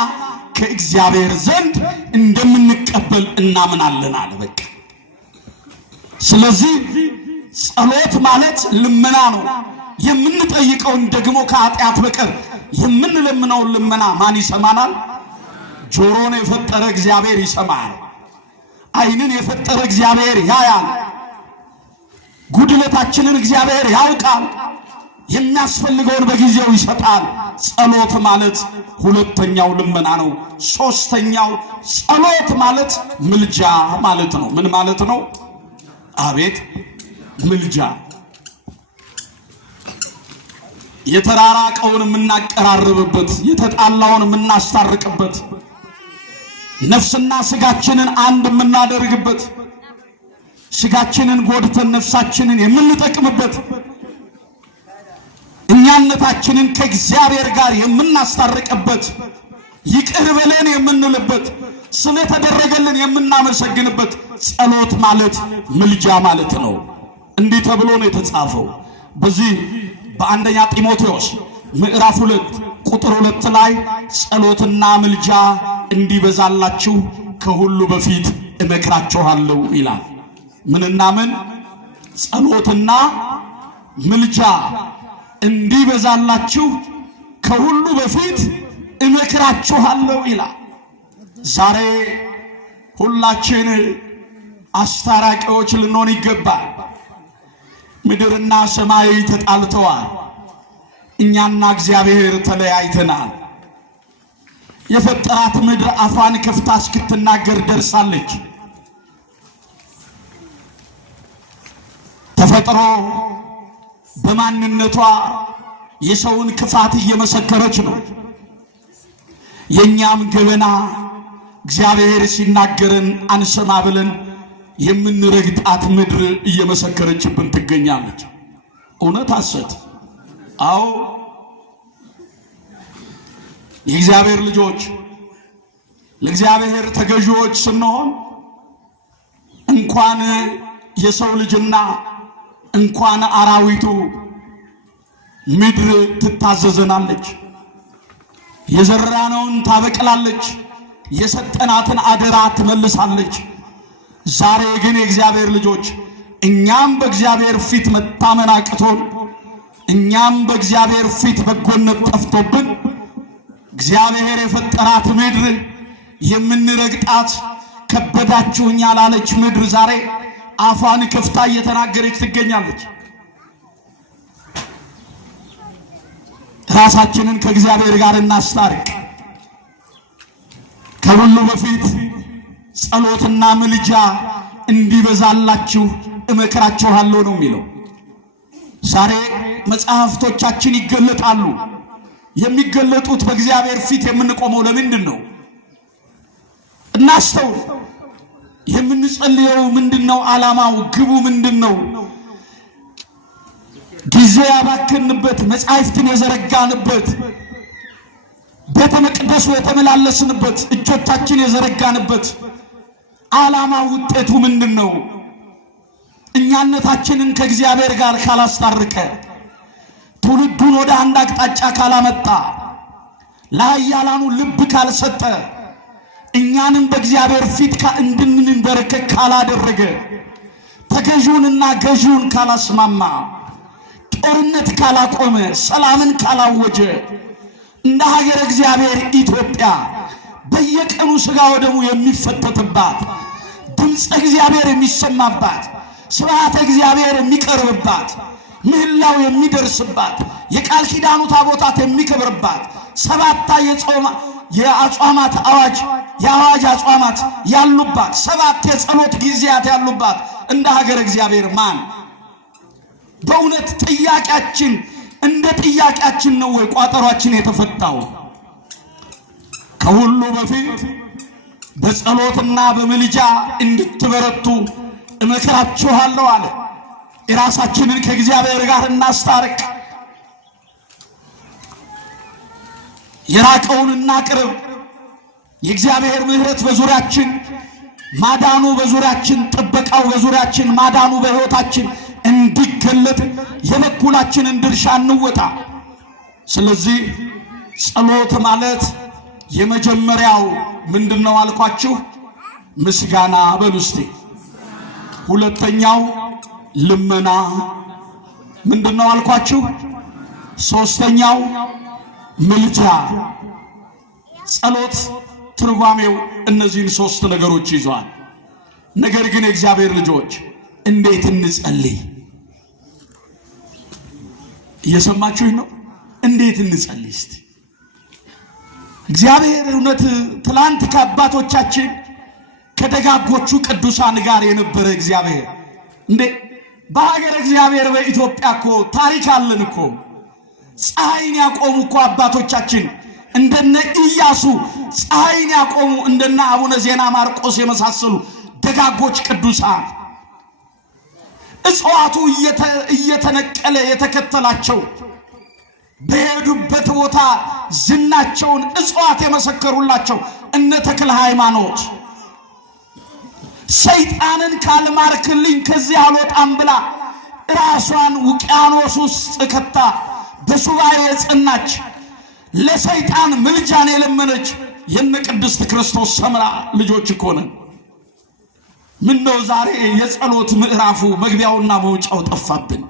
ከእግዚአብሔር ዘንድ እንደምንቀበል እናምናለን አለ። በቃ ስለዚህ ጸሎት ማለት ልመና ነው። የምንጠይቀውን ደግሞ ከኃጢአት በቀር የምንለምነውን ልመና ማን ይሰማናል? ጆሮን የፈጠረ እግዚአብሔር ይሰማል። ዓይንን የፈጠረ እግዚአብሔር ያያል። ጉድለታችንን እግዚአብሔር ያውቃል። የሚያስፈልገውን በጊዜው ይሰጣል። ጸሎት ማለት ሁለተኛው ልመና ነው። ሶስተኛው ጸሎት ማለት ምልጃ ማለት ነው። ምን ማለት ነው? አቤት ምልጃ። የተራራቀውን የምናቀራርብበት፣ የተጣላውን የምናስታርቅበት፣ ነፍስና ስጋችንን አንድ የምናደርግበት፣ ስጋችንን ጎድተን ነፍሳችንን የምንጠቅምበት፣ እኛነታችንን ከእግዚአብሔር ጋር የምናስታርቅበት፣ ይቅር በለን የምንልበት፣ ስለተደረገልን የምናመሰግንበት ጸሎት ማለት ምልጃ ማለት ነው። እንዲህ ተብሎ ነው የተጻፈው በዚህ በአንደኛ ጢሞቴዎስ ምዕራፍ 2 ቁጥር 2 ላይ ጸሎትና ምልጃ እንዲበዛላችሁ ከሁሉ በፊት እመክራችኋለሁ ይላል። ምንና ምን? ጸሎትና ምልጃ እንዲበዛላችሁ ከሁሉ በፊት እመክራችኋለሁ ይላል። ዛሬ ሁላችን አስታራቂዎች ልንሆን ይገባል። ምድርና ሰማይ ተጣልተዋል። እኛና እግዚአብሔር ተለያይተናል። የፈጠራት ምድር አፏን ከፍታ እስክትናገር ደርሳለች። ተፈጥሮ በማንነቷ የሰውን ክፋት እየመሰከረች ነው። የኛም ገበና እግዚአብሔር ሲናገርን አንሰማ ብለን የምንረግጣት ምድር እየመሰከረችብን ትገኛለች። እውነት ሐሰት? አዎ። የእግዚአብሔር ልጆች ለእግዚአብሔር ተገዢዎች ስንሆን እንኳን የሰው ልጅና እንኳን አራዊቱ ምድር ትታዘዘናለች። የዘራነውን ታበቅላለች። የሰጠናትን አደራ ትመልሳለች። ዛሬ ግን የእግዚአብሔር ልጆች እኛም በእግዚአብሔር ፊት መታመን አቅቶን፣ እኛም በእግዚአብሔር ፊት በጎነት ጠፍቶብን እግዚአብሔር የፈጠራት ምድር የምንረግጣት ከበዳችሁኝ ያላለች ምድር ዛሬ አፏን ከፍታ እየተናገረች ትገኛለች። ራሳችንን ከእግዚአብሔር ጋር እናስታርቅ። ከሁሉ በፊት ጸሎትና ምልጃ እንዲበዛላችሁ እመክራችኋለሁ ነው የሚለው። ዛሬ መጽሐፍቶቻችን ይገለጣሉ። የሚገለጡት በእግዚአብሔር ፊት የምንቆመው ለምንድን ነው? እናስተውል። የምንጸልየው ምንድነው? ዓላማው፣ ግቡ ምንድነው? ጊዜ ያባከንበት፣ መጻሕፍትን የዘረጋንበት፣ ቤተ መቅደሱ የተመላለስንበት፣ እጆቻችን የዘረጋንበት ዓላማው ውጤቱ ምንድነው? እኛነታችንን ከእግዚአብሔር ጋር ካላስታረቀ፣ ትውልዱን ወደ አንድ አቅጣጫ ካላመጣ፣ ለኃያላኑ ልብ ካልሰጠ፣ እኛንም በእግዚአብሔር ፊት እንድንበረከክ ካላደረገ፣ ተገዢውንና ገዢውን ካላስማማ፣ ጦርነት ካላቆመ፣ ሰላምን ካላወጀ፣ እንደ ሀገር እግዚአብሔር ኢትዮጵያ በየቀኑ ሥጋ ወደሙ የሚፈተትባት፣ ድምፀ እግዚአብሔር የሚሰማባት፣ ስብሐተ እግዚአብሔር የሚቀርብባት፣ ምህላው የሚደርስባት፣ የቃል ኪዳኑ ታቦታት የሚከብርባት፣ ሰባታ የአጽዋማት አዋጅ የአዋጅ አጽዋማት ያሉባት፣ ሰባት የጸሎት ጊዜያት ያሉባት እንደ ሀገር እግዚአብሔር ማን? በእውነት ጥያቄያችን እንደ ጥያቄያችን ነው ወይ ቋጠሯችን የተፈታው? ከሁሉ በፊት በጸሎትና በምልጃ እንድትበረቱ እመክራችኋለሁ አለ። የራሳችንን ከእግዚአብሔር ጋር እናስታርቅ። የራቀውን እናቅርብ። የእግዚአብሔር ምሕረት በዙሪያችን፣ ማዳኑ በዙሪያችን፣ ጥበቃው በዙሪያችን፣ ማዳኑ በሕይወታችን እንዲገለጥ የበኩላችንን ድርሻ እንወጣ። ስለዚህ ጸሎት ማለት የመጀመሪያው ምንድነው አልኳችሁ? ምስጋና በሉ እስቲ። ሁለተኛው ልመና ምንድነው አልኳችሁ? ሶስተኛው ምልጃ። ጸሎት ትርጓሜው እነዚህን ሶስት ነገሮች ይዟል። ነገር ግን የእግዚአብሔር ልጆች እንዴት እንጸልይ? እየሰማችሁኝ ነው? እንዴት እንጸልይ እስቲ? እግዚአብሔር እውነት ትላንት ከአባቶቻችን ከደጋጎቹ ቅዱሳን ጋር የነበረ እግዚአብሔር እንዴ በሀገር እግዚአብሔር በኢትዮጵያ እኮ ታሪክ አለን እኮ። ፀሐይን ያቆሙ እኮ አባቶቻችን እንደነ ኢያሱ ፀሐይን ያቆሙ እንደና አቡነ ዜና ማርቆስ የመሳሰሉ ደጋጎች ቅዱሳን እጽዋቱ እየተነቀለ የተከተላቸው በሄዱበት ቦታ ዝናቸውን እጽዋት የመሰከሩላቸው እነ ተክለ ሃይማኖት ሰይጣንን ካልማርክልኝ ከዚህ አልወጣም ብላ ራሷን ውቅያኖስ ውስጥ ከታ በሱባኤ የጸናች ለሰይጣን ምልጃን የለመነች የነ ቅድስት ክርስቶስ ሰምራ ልጆች እኮ ነን። ምን ነው ዛሬ የጸሎት ምዕራፉ መግቢያውና መውጫው ጠፋብን?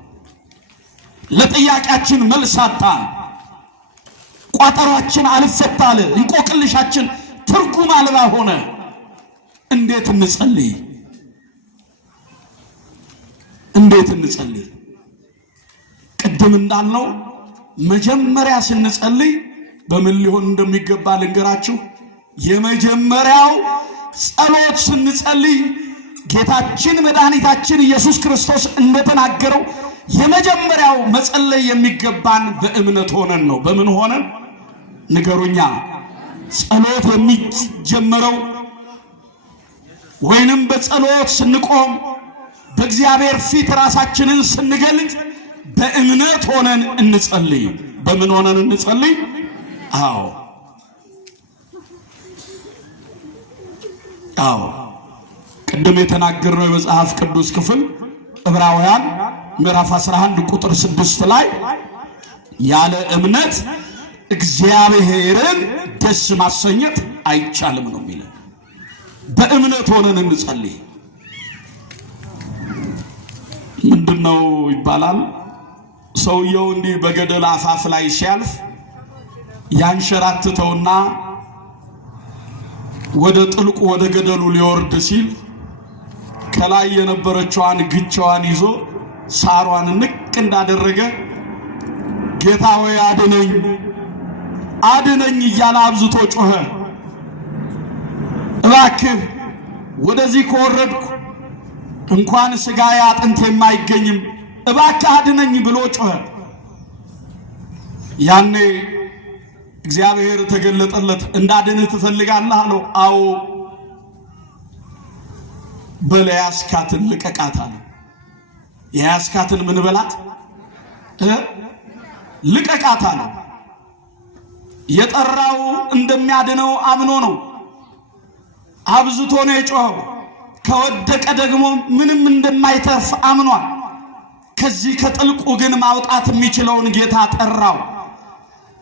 ለጥያቄያችን መልስ አጣን። ቋጠሯችን አልፈታለ፣ እንቆቅልሻችን ትርጉም አልባ ሆነ። እንዴት እንጸልይ? እንዴት እንጸልይ? ቅድም እንዳልነው መጀመሪያ ስንጸልይ በምን ሊሆን እንደሚገባ ልንገራችሁ። የመጀመሪያው ጸሎት ስንጸልይ ጌታችን መድኃኒታችን ኢየሱስ ክርስቶስ እንደተናገረው የመጀመሪያው መጸለይ የሚገባን በእምነት ሆነን ነው። በምን ሆነን ንገሩኛ? ጸሎት የሚጀመረው ወይንም በጸሎት ስንቆም በእግዚአብሔር ፊት ራሳችንን ስንገልጥ በእምነት ሆነን እንጸልይ። በምን ሆነን እንጸልይ? አዎ ቅድም የተናገርነው የመጽሐፍ ቅዱስ ክፍል ዕብራውያን ምዕራፍ 11 ቁጥር 6 ላይ ያለ እምነት እግዚአብሔርን ደስ ማሰኘት አይቻልም ነው የሚለው። በእምነት ሆነን እንጸልይ። ምንድነው ይባላል? ሰውየው እንዲህ በገደል አፋፍ ላይ ሲያልፍ ያንሸራትተውና ወደ ጥልቁ ወደ ገደሉ ሊወርድ ሲል ከላይ የነበረችዋን ግቻዋን ይዞ ሳሯን ንቅ እንዳደረገ ጌታ ሆይ አድነኝ አድነኝ እያለ አብዝቶ ጮኸ። እባክህ ወደዚህ ከወረድኩ እንኳን ስጋዬ አጥንቴ የማይገኝም እባክህ አድነኝ ብሎ ጮኸ። ያኔ እግዚአብሔር ተገለጠለት። እንዳድንህ ትፈልጋለህ አለው። አዎ በለያስካትን ልቀቃት አለ። የያስካትን ምን በላት? ልቀቃት አለ። የጠራው እንደሚያድነው አምኖ ነው። አብዝቶ ነው የጮኸው። ከወደቀ ደግሞ ምንም እንደማይተርፍ አምኗል። ከዚህ ከጥልቁ ግን ማውጣት የሚችለውን ጌታ ጠራው።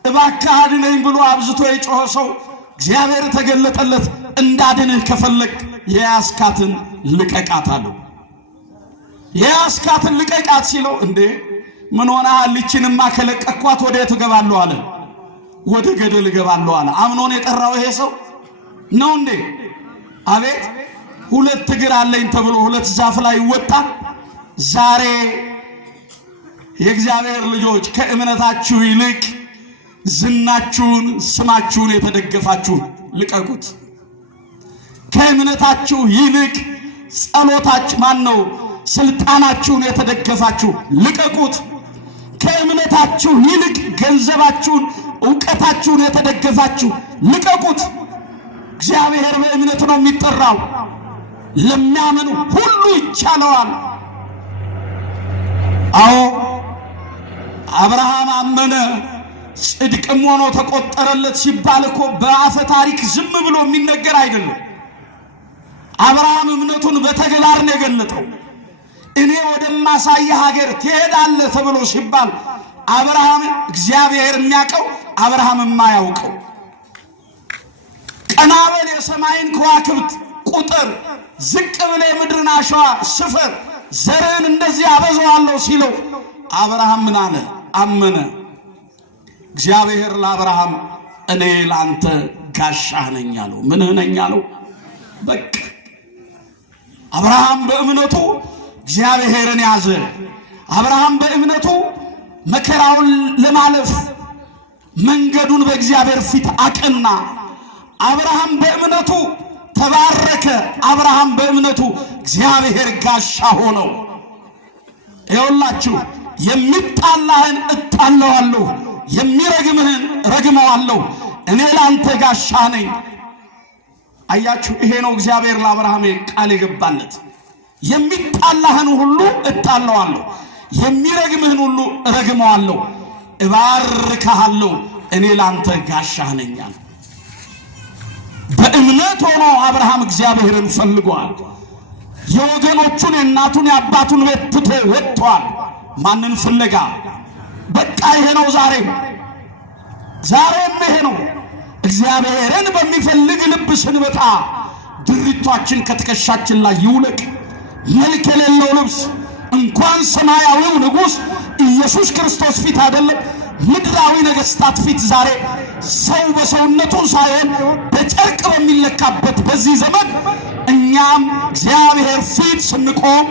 እባክህ አድነኝ ብሎ አብዝቶ የጮኸ ሰው እግዚአብሔር ተገለጠለት። እንዳድንህ ከፈለክ የያስካትን ልቀቃት አለው። የያስካትን ልቀቃት ሲለው እንዴ ምን ሆነሃል? ልጅንማ ከለቀኳት ወዴት እገባለሁ አለ። ወደ ገደል እገባለሁ አለ። አምኖን የጠራው ይሄ ሰው ነው እንዴ? አቤት! ሁለት እግር አለኝ ተብሎ ሁለት ዛፍ ላይ ይወጣል። ዛሬ የእግዚአብሔር ልጆች ከእምነታችሁ ይልቅ ዝናችሁን ስማችሁን የተደገፋችሁ ልቀቁት። ከእምነታችሁ ይልቅ ጸሎታችሁ ማነው ስልጣናችሁን የተደገፋችሁ ልቀቁት። ከእምነታችሁ ይልቅ ገንዘባችሁን ዕውቀታችሁን የተደገፋችሁ ልቀቁት። እግዚአብሔር በእምነት ነው የሚጠራው። ለሚያምኑ ሁሉ ይቻለዋል። አዎ አብርሃም አመነ ጽድቅም ሆኖ ተቆጠረለት ሲባል እኮ በአፈ ታሪክ ዝም ብሎ የሚነገር አይደለም። አብርሃም እምነቱን በተግባር ነው የገለጠው። እኔ ወደማሳየ ሀገር ትሄዳለህ ተብሎ ሲባል አብርሃም እግዚአብሔር የሚያውቀው አብርሃም የማያውቀው ቀናበል የሰማይን ከዋክብት ቁጥር ዝቅ ብለህ የምድርን አሸዋ ስፍር ዘርን እንደዚህ አበዛዋለሁ ሲለው አብርሃም ምን አለ? አመነ። እግዚአብሔር ለአብርሃም እኔ ለአንተ ጋሻህ ነኝ አለው። ምንህ ነኝ አለው? በቃ አብርሃም በእምነቱ እግዚአብሔርን ያዘ። አብርሃም በእምነቱ መከራውን ለማለፍ መንገዱን በእግዚአብሔር ፊት አቀና። አብርሃም በእምነቱ ተባረከ። አብርሃም በእምነቱ እግዚአብሔር ጋሻ ሆነው። ይኸውላችሁ የሚጣላህን እጣለዋለሁ፣ የሚረግምህን ረግመዋለሁ፣ እኔ ላንተ ጋሻ ነኝ። አያችሁ፣ ይሄ ነው እግዚአብሔር ለአብርሃም ቃል የገባለት። የሚጣላህን ሁሉ እጣለዋለሁ፣ የሚረግምህን ሁሉ እረግመዋለሁ፣ እባርክሃለሁ፣ እኔ ላንተ ጋሻህ ነኝ። በእምነት ሆኖ አብርሃም እግዚአብሔርን ፈልጓል። የወገኖቹን የእናቱን የአባቱን ቤት ትቶ ወጥቷል። ማንን ፍለጋ? በቃ ይሄ ነው ዛሬም ይሄ ነው። እግዚአብሔርን በሚፈልግ ልብ ስንበጣ ድሪቷችን ከትከሻችን ላይ ይውለቅ። መልክ የሌለው ልብስ እንኳን ሰማያዊው ንጉሥ ኢየሱስ ክርስቶስ ፊት አይደለም ምድራዊ ነገሥታት ፊት ዛሬ ሰው በሰውነቱ ሳይሆን በጨርቅ በሚለካበት በዚህ ዘመን እኛም እግዚአብሔር ፊት ስንቆም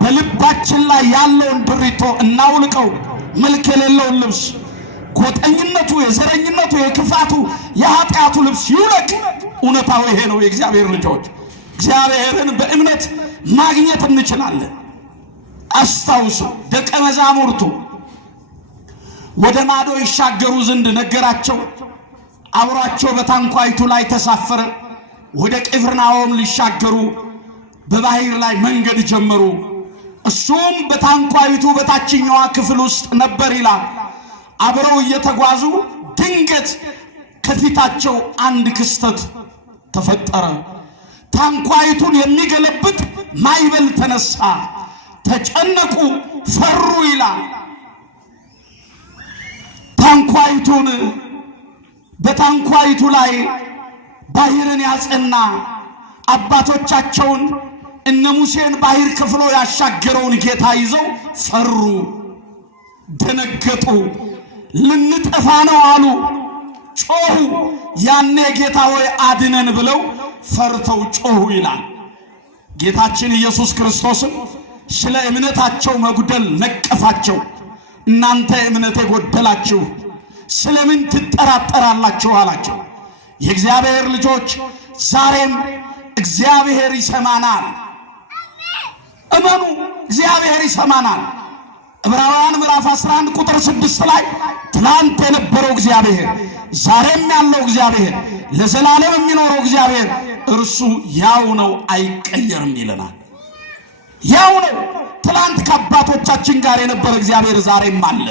በልባችን ላይ ያለውን ድሪቶ እናውልቀው። መልክ የሌለውን ልብስ ጎጠኝነቱ፣ የዘረኝነቱ፣ የክፋቱ፣ የኃጢአቱ ልብስ ይውለቅ። እውነታው ይሄ ነው። የእግዚአብሔር ልጆች እግዚአብሔርን በእምነት ማግኘት እንችላለን። አስታውሱ፣ ደቀ መዛሙርቱ ወደ ማዶ ይሻገሩ ዘንድ ነገራቸው። አብሯቸው በታንኳይቱ ላይ ተሳፈረ። ወደ ቅፍርናሆም ሊሻገሩ በባህር ላይ መንገድ ጀመሩ። እሱም በታንኳይቱ በታችኛዋ ክፍል ውስጥ ነበር ይላል። አብረው እየተጓዙ ድንገት ከፊታቸው አንድ ክስተት ተፈጠረ። ታንኳይቱን የሚገለብጥ ማዕበል ተነሳ። ተጨነቁ፣ ፈሩ ይላል። በታንኳይቱ ላይ ባህርን ያጸና አባቶቻቸውን እነ ሙሴን ባህር ከፍሎ ያሻገረውን ጌታ ይዘው ፈሩ፣ ደነገጡ። ልንጠፋ ነው አሉ፣ ጮሁ። ያኔ ጌታ ሆይ አድነን ብለው ፈርተው ጮሁ ይላል። ጌታችን ኢየሱስ ክርስቶስም ስለ እምነታቸው መጉደል ነቀፋቸው። እናንተ እምነት የጎደላችሁ ስለምን ትጠራጠራላችሁ አላቸው። የእግዚአብሔር ልጆች ዛሬም እግዚአብሔር ይሰማናል። እመኑ፣ እግዚአብሔር ይሰማናል። ዕብራውያን ምዕራፍ 11 ቁጥር 6 ላይ ትናንት የነበረው እግዚአብሔር፣ ዛሬም ያለው እግዚአብሔር፣ ለዘላለም የሚኖረው እግዚአብሔር እርሱ ያው ነው፣ አይቀየርም ይለናል። ያው ነው። ትናንት ከአባቶቻችን ጋር የነበረ እግዚአብሔር ዛሬም አለ።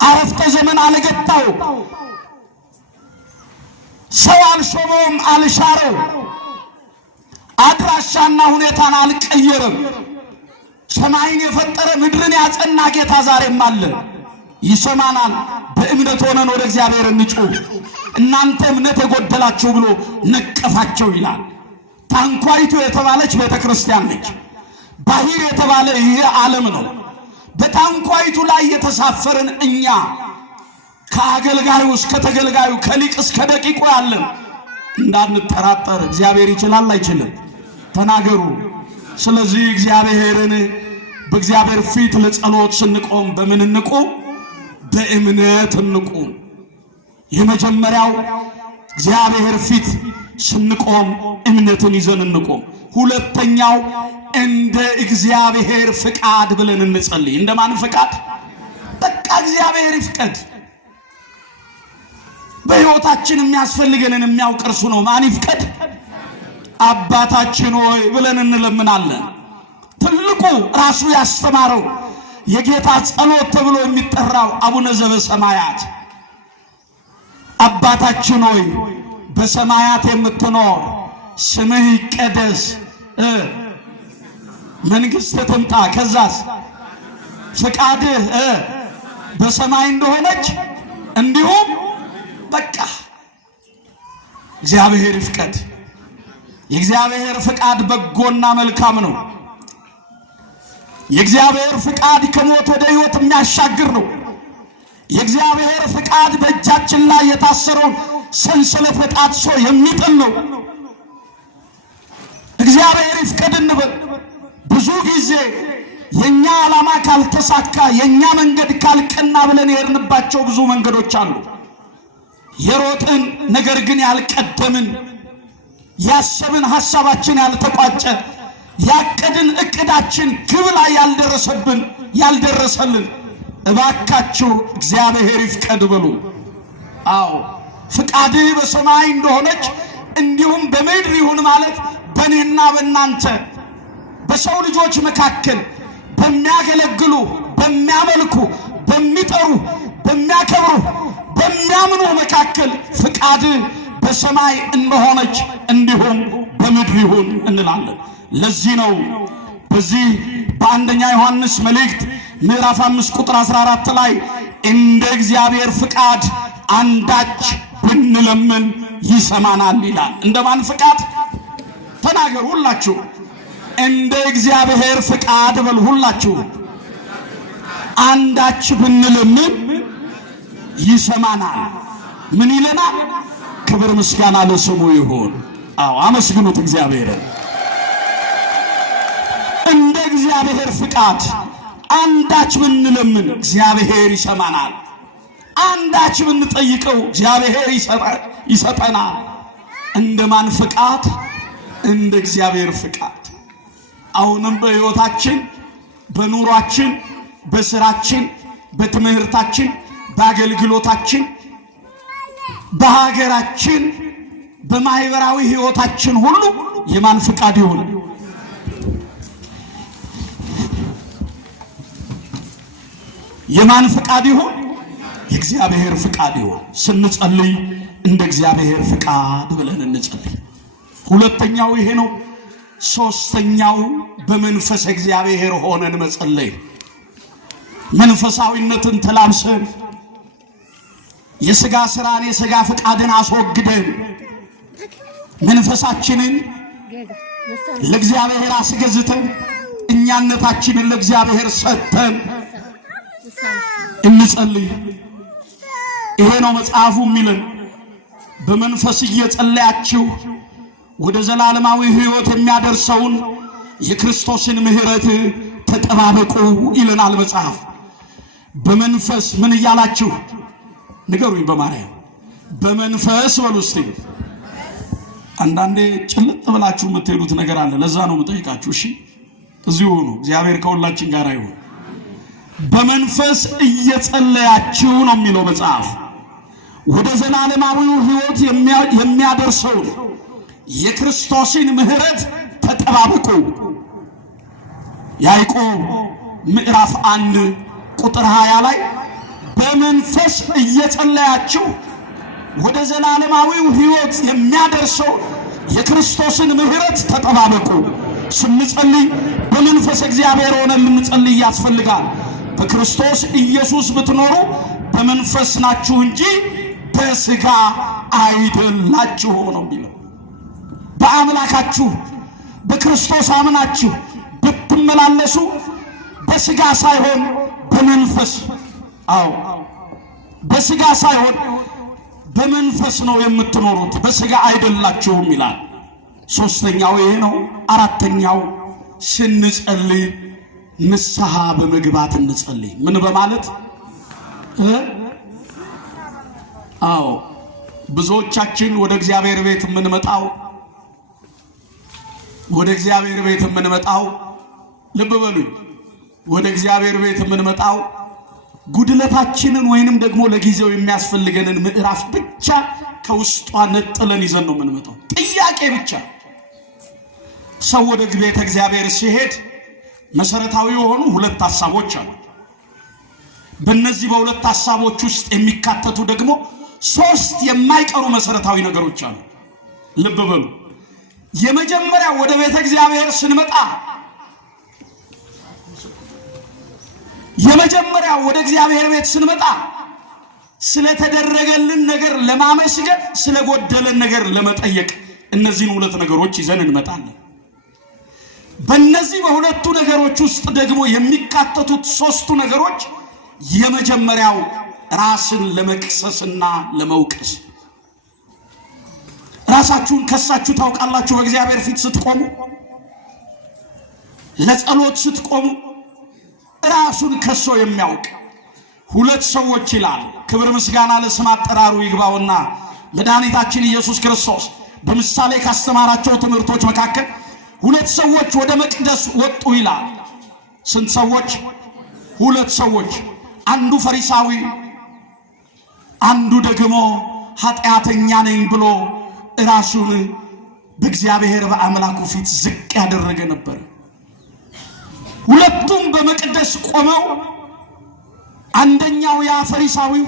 አረፍተ ዘመን አልገታው፣ ሰው አልሾመውም፣ አልሻረው፣ አድራሻና ሁኔታን አልቀየረም። ሰማይን የፈጠረ ምድርን ያጸና ጌታ ዛሬም አለ፣ ይሰማናል። በእምነት ሆነን ወደ እግዚአብሔር እንጩህ። እናንተ እምነት የጎደላችሁ ብሎ ነቀፋቸው ይላል። ታንኳይቱ የተባለች ቤተ ክርስቲያን ነች። ባህር የተባለ ይህ ዓለም ነው። በታንኳይቱ ላይ የተሳፈርን እኛ ከአገልጋዩ እስከ ተገልጋዩ ከሊቅ እስከ ደቂቁ ያለን እንዳንጠራጠር። እግዚአብሔር ይችላል አይችልም? ተናገሩ። ስለዚህ እግዚአብሔርን በእግዚአብሔር ፊት ለጸሎት ስንቆም በምን እንቁም? በእምነት እንቁም። የመጀመሪያው እግዚአብሔር ፊት ስንቆም እምነትን ይዘን እንቆም። ሁለተኛው እንደ እግዚአብሔር ፍቃድ ብለን እንጸልይ። እንደማን ፍቃድ? በቃ እግዚአብሔር ይፍቀድ። በሕይወታችን የሚያስፈልገንን የሚያውቅ እርሱ ነው። ማን ይፍቀድ? አባታችን ሆይ ብለን እንለምናለን። ትልቁ ራሱ ያስተማረው የጌታ ጸሎት ተብሎ የሚጠራው አቡነ ዘበሰማያት፣ አባታችን ሆይ በሰማያት የምትኖር ስምህ ይቀደስ፣ መንግሥትህ ትምጣ፣ ከዛስ ፍቃድህ በሰማይ እንደሆነች እንዲሁም በቃ እግዚአብሔር ይፍቀድ። የእግዚአብሔር ፍቃድ በጎና መልካም ነው። የእግዚአብሔር ፍቃድ ከሞት ወደ ሕይወት የሚያሻግር ነው። የእግዚአብሔር ፍቃድ በእጃችን ላይ የታሰረውን ሰንሰለት በጣጥሶ የሚጥል ነው። እግዚአብሔር ይፍቀድ እንበል። ብዙ ጊዜ የኛ ዓላማ ካልተሳካ፣ የኛ መንገድ ካልቀና ብለን የሄድንባቸው ብዙ መንገዶች አሉ። የሮጥን ነገር ግን ያልቀደምን፣ ያሰብን ሐሳባችን ያልተቋጨ፣ ያቀድን እቅዳችን ግብ ላይ ያልደረሰልን። እባካችሁ እግዚአብሔር ይፍቀድ በሉ። አዎ ፍቃድህ በሰማይ እንደሆነች እንዲሁም በምድር ይሁን ማለት በእኔና በእናንተ በሰው ልጆች መካከል በሚያገለግሉ፣ በሚያመልኩ፣ በሚጠሩ፣ በሚያከብሩ፣ በሚያምኑ መካከል ፍቃድህ በሰማይ እንደሆነች እንዲሁም በምድር ይሁን እንላለን። ለዚህ ነው በዚህ በአንደኛ ዮሐንስ መልእክት ምዕራፍ 5 ቁጥር 14 ላይ እንደ እግዚአብሔር ፍቃድ አንዳች ብንለምን ይሰማናል ይላል። እንደማን ፍቃድ ተናገሩ ሁላችሁ። እንደ እግዚአብሔር ፍቃድ በሉ ሁላችሁ። አንዳች ብንለምን ይሰማናል። ምን ይለናል? ክብር ምስጋና ለስሙ ይሁን። አዎ አመስግኑት እግዚአብሔርን። እንደ እግዚአብሔር ፍቃድ አንዳች ብንለምን እግዚአብሔር ይሰማናል። አንዳች ብንጠይቀው እግዚአብሔር ይሰጠናል። እንደማን ፍቃድ? እንደ እግዚአብሔር ፍቃድ። አሁንም በሕይወታችን፣ በኑሯችን፣ በስራችን፣ በትምህርታችን፣ በአገልግሎታችን፣ በሀገራችን፣ በማህበራዊ ሕይወታችን ሁሉ የማን ፍቃድ ይሁን? የማን ፍቃድ ይሁን? የእግዚአብሔር ፍቃድ ይሁን። ስንጸልይ እንደ እግዚአብሔር ፍቃድ ብለን እንጸልይ። ሁለተኛው ይሄ ነው። ሶስተኛው በመንፈስ እግዚአብሔር ሆነን መጸለይ። መንፈሳዊነትን ተላብሰን የሥጋ ሥራን የሥጋ ፍቃድን አስወግደን መንፈሳችንን ለእግዚአብሔር አስገዝተን እኛነታችንን ለእግዚአብሔር ሰጥተን እንጸልይ። ይሄ ነው መጽሐፉ የሚለን። በመንፈስ እየጸለያችሁ ወደ ዘላለማዊ ሕይወት የሚያደርሰውን የክርስቶስን ምሕረት ተጠባበቁ ይለናል መጽሐፍ። በመንፈስ ምን እያላችሁ ንገሩኝ? በማርያም በመንፈስ በሉ እስቲ። አንዳንዴ ጭልጥ ብላችሁ የምትሄዱት ነገር አለ። ለዛ ነው የምጠይቃችሁ። እሺ እዚሁ ሁኑ። እግዚአብሔር ከሁላችን ጋር ይሁን። በመንፈስ እየጸለያችሁ ነው የሚለው መጽሐፍ። ወደ ዘላለማዊው ሕይወት የሚያደርሰውን የክርስቶስን ምሕረት ተጠባበቁ። ያዕቆብ ምዕራፍ 1 ቁጥር 20 ላይ በመንፈስ እየጸለያችሁ ወደ ዘላለማዊው ሕይወት የሚያደርሰው የክርስቶስን ምሕረት ተጠባበቁ። ስንጸልይ በመንፈስ እግዚአብሔር ሆነን ልንጸልይ ያስፈልጋል። በክርስቶስ ኢየሱስ ብትኖሩ በመንፈስ ናችሁ እንጂ በሥጋ አይደላችሁ ነው የሚለው። በአምላካችሁ በክርስቶስ አምናችሁ ብትመላለሱ በሥጋ ሳይሆን በመንፈስ፣ አዎ በሥጋ ሳይሆን በመንፈስ ነው የምትኖሩት፣ በሥጋ አይደላችሁም ይላል። ሶስተኛው ይሄ ነው። አራተኛው ስንጸልይ ንስሐ በመግባት እንጸልይ። ምን በማለት? አዎ ብዙዎቻችን ወደ እግዚአብሔር ቤት የምንመጣው ልብ በሉኝ፣ ወደ እግዚአብሔር ቤት የምንመጣው ጉድለታችንን ወይንም ደግሞ ለጊዜው የሚያስፈልገንን ምዕራፍ ብቻ ከውስጧ ነጥለን ይዘን ነው የምንመጣው። ጥያቄ ብቻ። ሰው ወደ ቤተ እግዚአብሔር ሲሄድ መሰረታዊ የሆኑ ሁለት ሐሳቦች አሉ። በእነዚህ በሁለት ሐሳቦች ውስጥ የሚካተቱ ደግሞ ሶስት የማይቀሩ መሰረታዊ ነገሮች አሉ። ልብ በሉ። የመጀመሪያው ወደ ቤተ እግዚአብሔር ስንመጣ ወደ እግዚአብሔር ቤት ስንመጣ ስለተደረገልን ነገር ለማመስገን፣ ስለጎደለን ነገር ለመጠየቅ፣ እነዚህን ሁለት ነገሮች ይዘን እንመጣለን። በእነዚህ በሁለቱ ነገሮች ውስጥ ደግሞ የሚካተቱት ሶስቱ ነገሮች የመጀመሪያው ራስን ለመክሰስና ለመውቀስ። ራሳችሁን ከሳችሁ ታውቃላችሁ? በእግዚአብሔር ፊት ስትቆሙ፣ ለጸሎት ስትቆሙ ራሱን ከሶ የሚያውቅ ሁለት ሰዎች ይላል። ክብር ምስጋና ለስም አጠራሩ ይግባውና መድኃኒታችን ኢየሱስ ክርስቶስ በምሳሌ ካስተማራቸው ትምህርቶች መካከል ሁለት ሰዎች ወደ መቅደስ ወጡ ይላል። ስንት ሰዎች? ሁለት ሰዎች። አንዱ ፈሪሳዊ፣ አንዱ ደግሞ ኃጢአተኛ ነኝ ብሎ ራሱን በእግዚአብሔር በአምላኩ ፊት ዝቅ ያደረገ ነበር። ሁለቱም በመቅደስ ቆመው አንደኛው ያ ፈሪሳዊው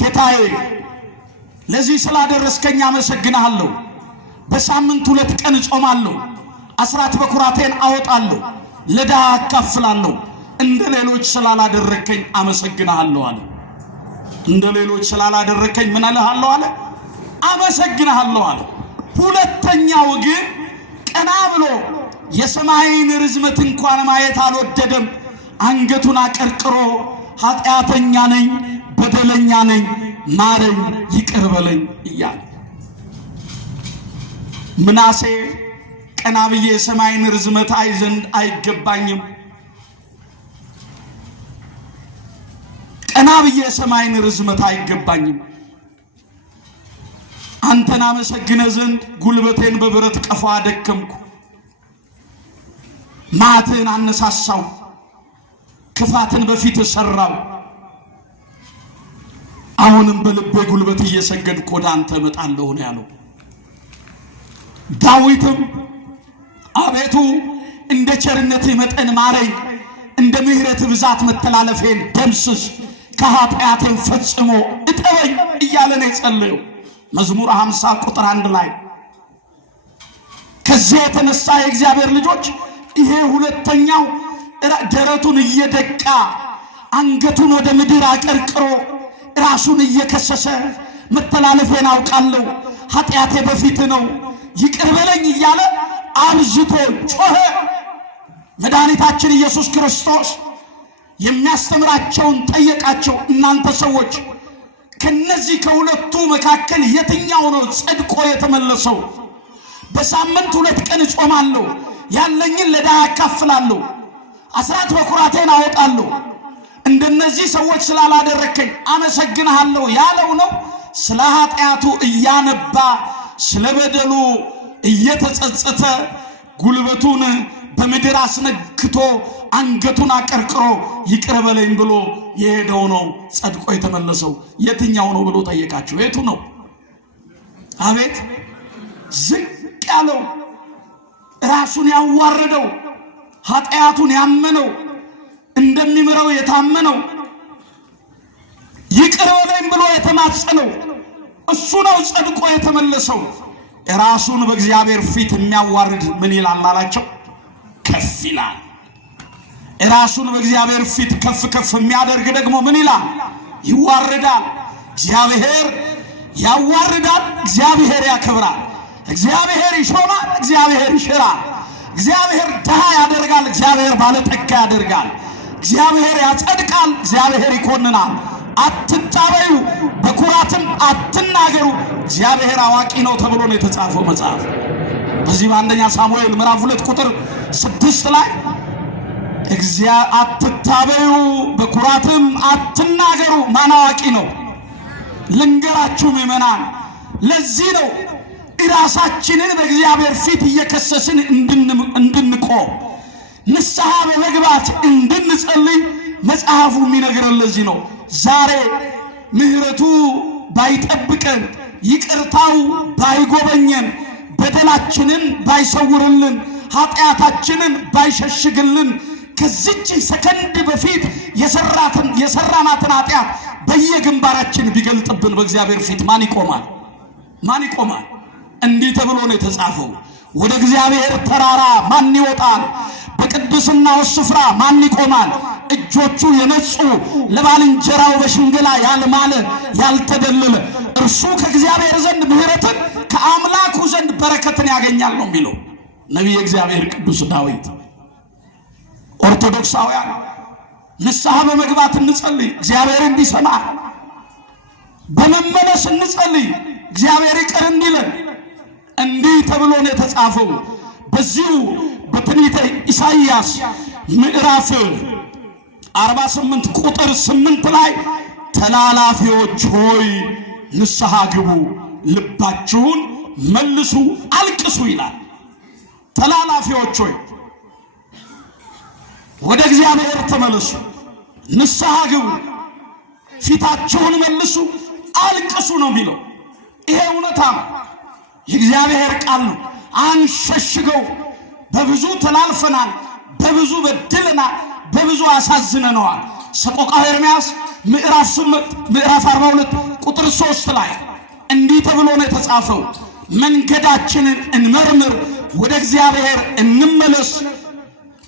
ጌታዬ ለዚህ ስላደረስከኝ አመሰግናለሁ፣ በሳምንት 2 ቀን ጾማለሁ፣ አስራት በኩራቴን አወጣለሁ፣ ለድሃ አካፍላለሁ፣ እንደ ሌሎች ስላላደረከኝ አመሰግናለሁ አለ። እንደ ሌሎች ስላላደረከኝ ምን እልሃለሁ አለ? አመሰግናለሁ አለ። ሁለተኛው ግን ቀና ብሎ የሰማይን ርዝመት እንኳን ማየት አልወደደም። አንገቱን አቀርቅሮ ኃጢአተኛ ነኝ፣ በደለኛ ነኝ፣ ማረኝ፣ ይቅር በለኝ እያለ ምናሴ ቀና ብዬ የሰማይን ርዝመት አይ ዘንድ አይገባኝም፣ ቀና ብዬ የሰማይን ርዝመት አይገባኝም፣ አንተን አመሰግነ ዘንድ ጉልበቴን በብረት ቀፎ አደከምኩ፣ ማዕትህን አነሳሳው፣ ክፋትን በፊት ሰራው፣ አሁንም በልቤ ጉልበት እየሰገድኩ ወደ አንተ እመጣለሁ ነው ያለው። ዳዊትም አቤቱ እንደ ቸርነትህ መጠን ማረኝ፣ እንደ ምሕረትህ ብዛት መተላለፌን ደምስስ፣ ከኃጢአቴም ፈጽሞ እጠበኝ እያለ ነው የጸለየው። መዝሙር 50 ቁጥር 1 ላይ። ከዚህ የተነሳ የእግዚአብሔር ልጆች ይሄ ሁለተኛው ደረቱን እየደቃ አንገቱን ወደ ምድር አቀርቅሮ ራሱን እየከሰሰ መተላለፌን አውቃለሁ፣ ኃጢአቴ በፊት ነው፣ ይቅር በለኝ እያለ አብዝቶ ጮኸ። መድኃኒታችን ኢየሱስ ክርስቶስ የሚያስተምራቸውን ጠየቃቸው። እናንተ ሰዎች ከነዚህ ከሁለቱ መካከል የትኛው ነው ጸድቆ የተመለሰው? በሳምንት 2 ቀን እጾማለሁ፣ ያለኝን ለድሃ አካፍላለሁ፣ አስራት በኩራቴን አወጣለሁ፣ እንደነዚህ ሰዎች ስላላደረከኝ አመሰግንሃለሁ ያለው ነው? ስለ ኃጢአቱ እያነባ ስለ በደሉ እየተጸጸተ ጉልበቱን በምድር አስነክቶ አንገቱን አቀርቅሮ ይቅር በለኝ ብሎ የሄደው ነው ጸድቆ የተመለሰው? የትኛው ነው ብሎ ጠየቃቸው። የቱ ነው? አቤት ዝቅ ያለው ራሱን ያዋረደው ኃጢአቱን ያመነው እንደሚምረው የታመነው ይቅር በለኝ ብሎ የተማጸነው እሱ ነው ጸድቆ የተመለሰው። ራሱን በእግዚአብሔር ፊት የሚያዋርድ ምን ይላል አላቸው? ከፍ ይላል። ራሱን በእግዚአብሔር ፊት ከፍ ከፍ የሚያደርግ ደግሞ ምን ይላል? ይዋረዳል። እግዚአብሔር ያዋርዳል፣ እግዚአብሔር ያከብራል። እግዚአብሔር ይሾማል፣ እግዚአብሔር ይሽራል። እግዚአብሔር ድሃ ያደርጋል፣ እግዚአብሔር ባለጠጋ ያደርጋል። እግዚአብሔር ያጸድቃል፣ እግዚአብሔር ይኮንናል። አትታበዩ፣ በኩራትም አትናገሩ፣ እግዚአብሔር አዋቂ ነው ተብሎ ነው የተጻፈው መጽሐፍ። በዚህ በአንደኛ ሳሙኤል ምዕራፍ 2 ቁጥር 6 ላይ አትታበዩ፣ በኩራትም አትናገሩ፣ ማን አዋቂ ነው? ልንገራችሁ ምእመናን፣ ለዚህ ነው ራሳችንን በእግዚአብሔር ፊት እየከሰስን እንድንቆም ንስሐ በመግባት እንድንጸልይ መጽሐፉ የሚነግረን ለዚህ ነው። ዛሬ ምሕረቱ ባይጠብቀን፣ ይቅርታው ባይጎበኘን፣ በደላችንን ባይሰውርልን፣ ኃጢአታችንን ባይሸሽግልን፣ ከዚች ሰከንድ በፊት የሰራናትን ኃጢአት በየግንባራችን ቢገልጥብን በእግዚአብሔር ፊት ማን ይቆማል? ማን ይቆማል? እንዲህ ተብሎ ነው የተጻፈው። ወደ እግዚአብሔር ተራራ ማን ይወጣል? በቅድስናው ስፍራ ማን ይቆማል? እጆቹ የነጹ ለባልንጀራው በሽንገላ ያልማለ ያልተደለለ እርሱ ከእግዚአብሔር ዘንድ ምሕረትን ከአምላኩ ዘንድ በረከትን ያገኛል ነው የሚለው ነቢየ እግዚአብሔር ቅዱስ ዳዊት። ኦርቶዶክሳውያን ንስሐ በመግባት እንጸልይ፣ እግዚአብሔር እንዲሰማ በመመለስ እንጸልይ፣ እግዚአብሔር ይቅር እንዲለን። እንዲህ ተብሎ ነው የተጻፈው በዚሁ በትንቢተ ኢሳይያስ ምዕራፍ 48 ቁጥር 8 ላይ ተላላፊዎች ሆይ ንስሐ ግቡ፣ ልባችሁን መልሱ፣ አልቅሱ ይላል። ተላላፊዎች ሆይ ወደ እግዚአብሔር ተመለሱ፣ ንስሐ ግቡ፣ ፊታችሁን መልሱ፣ አልቅሱ ነው የሚለው። ይሄ እውነታ ነው፣ የእግዚአብሔር ቃል ነው። አንሸሽገው። በብዙ ተላልፈናል፣ በብዙ በድለናል፣ በብዙ አሳዝነነዋል። ሰቆቃወ ኤርምያስ ምዕራፍ 42 ቁጥር 3 ላይ እንዲህ ተብሎ ነው የተጻፈው። መንገዳችንን እንመርምር፣ ወደ እግዚአብሔር እንመለስ፣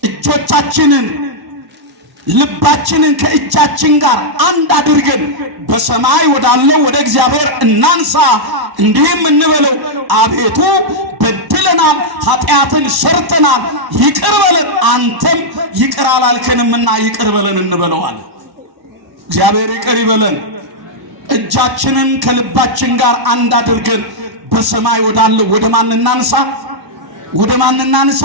እጆቻችንን ልባችንን ከእጃችን ጋር አንድ አድርገን በሰማይ ወዳለው ወደ እግዚአብሔር እናንሳ። እንዲህም እንበለው፣ አቤቱ በድለናል፣ ኃጢአትን ሰርተናል፣ ይቅር በለን፣ አንተም ይቅር አላልከንምና ይቅር በለን እንበለዋል። እግዚአብሔር ይቅር ይበለን። እጃችንን ከልባችን ጋር አንድ አድርገን በሰማይ ወዳለው ወደ ማን እናንሳ? ወደ ማን እናንሳ?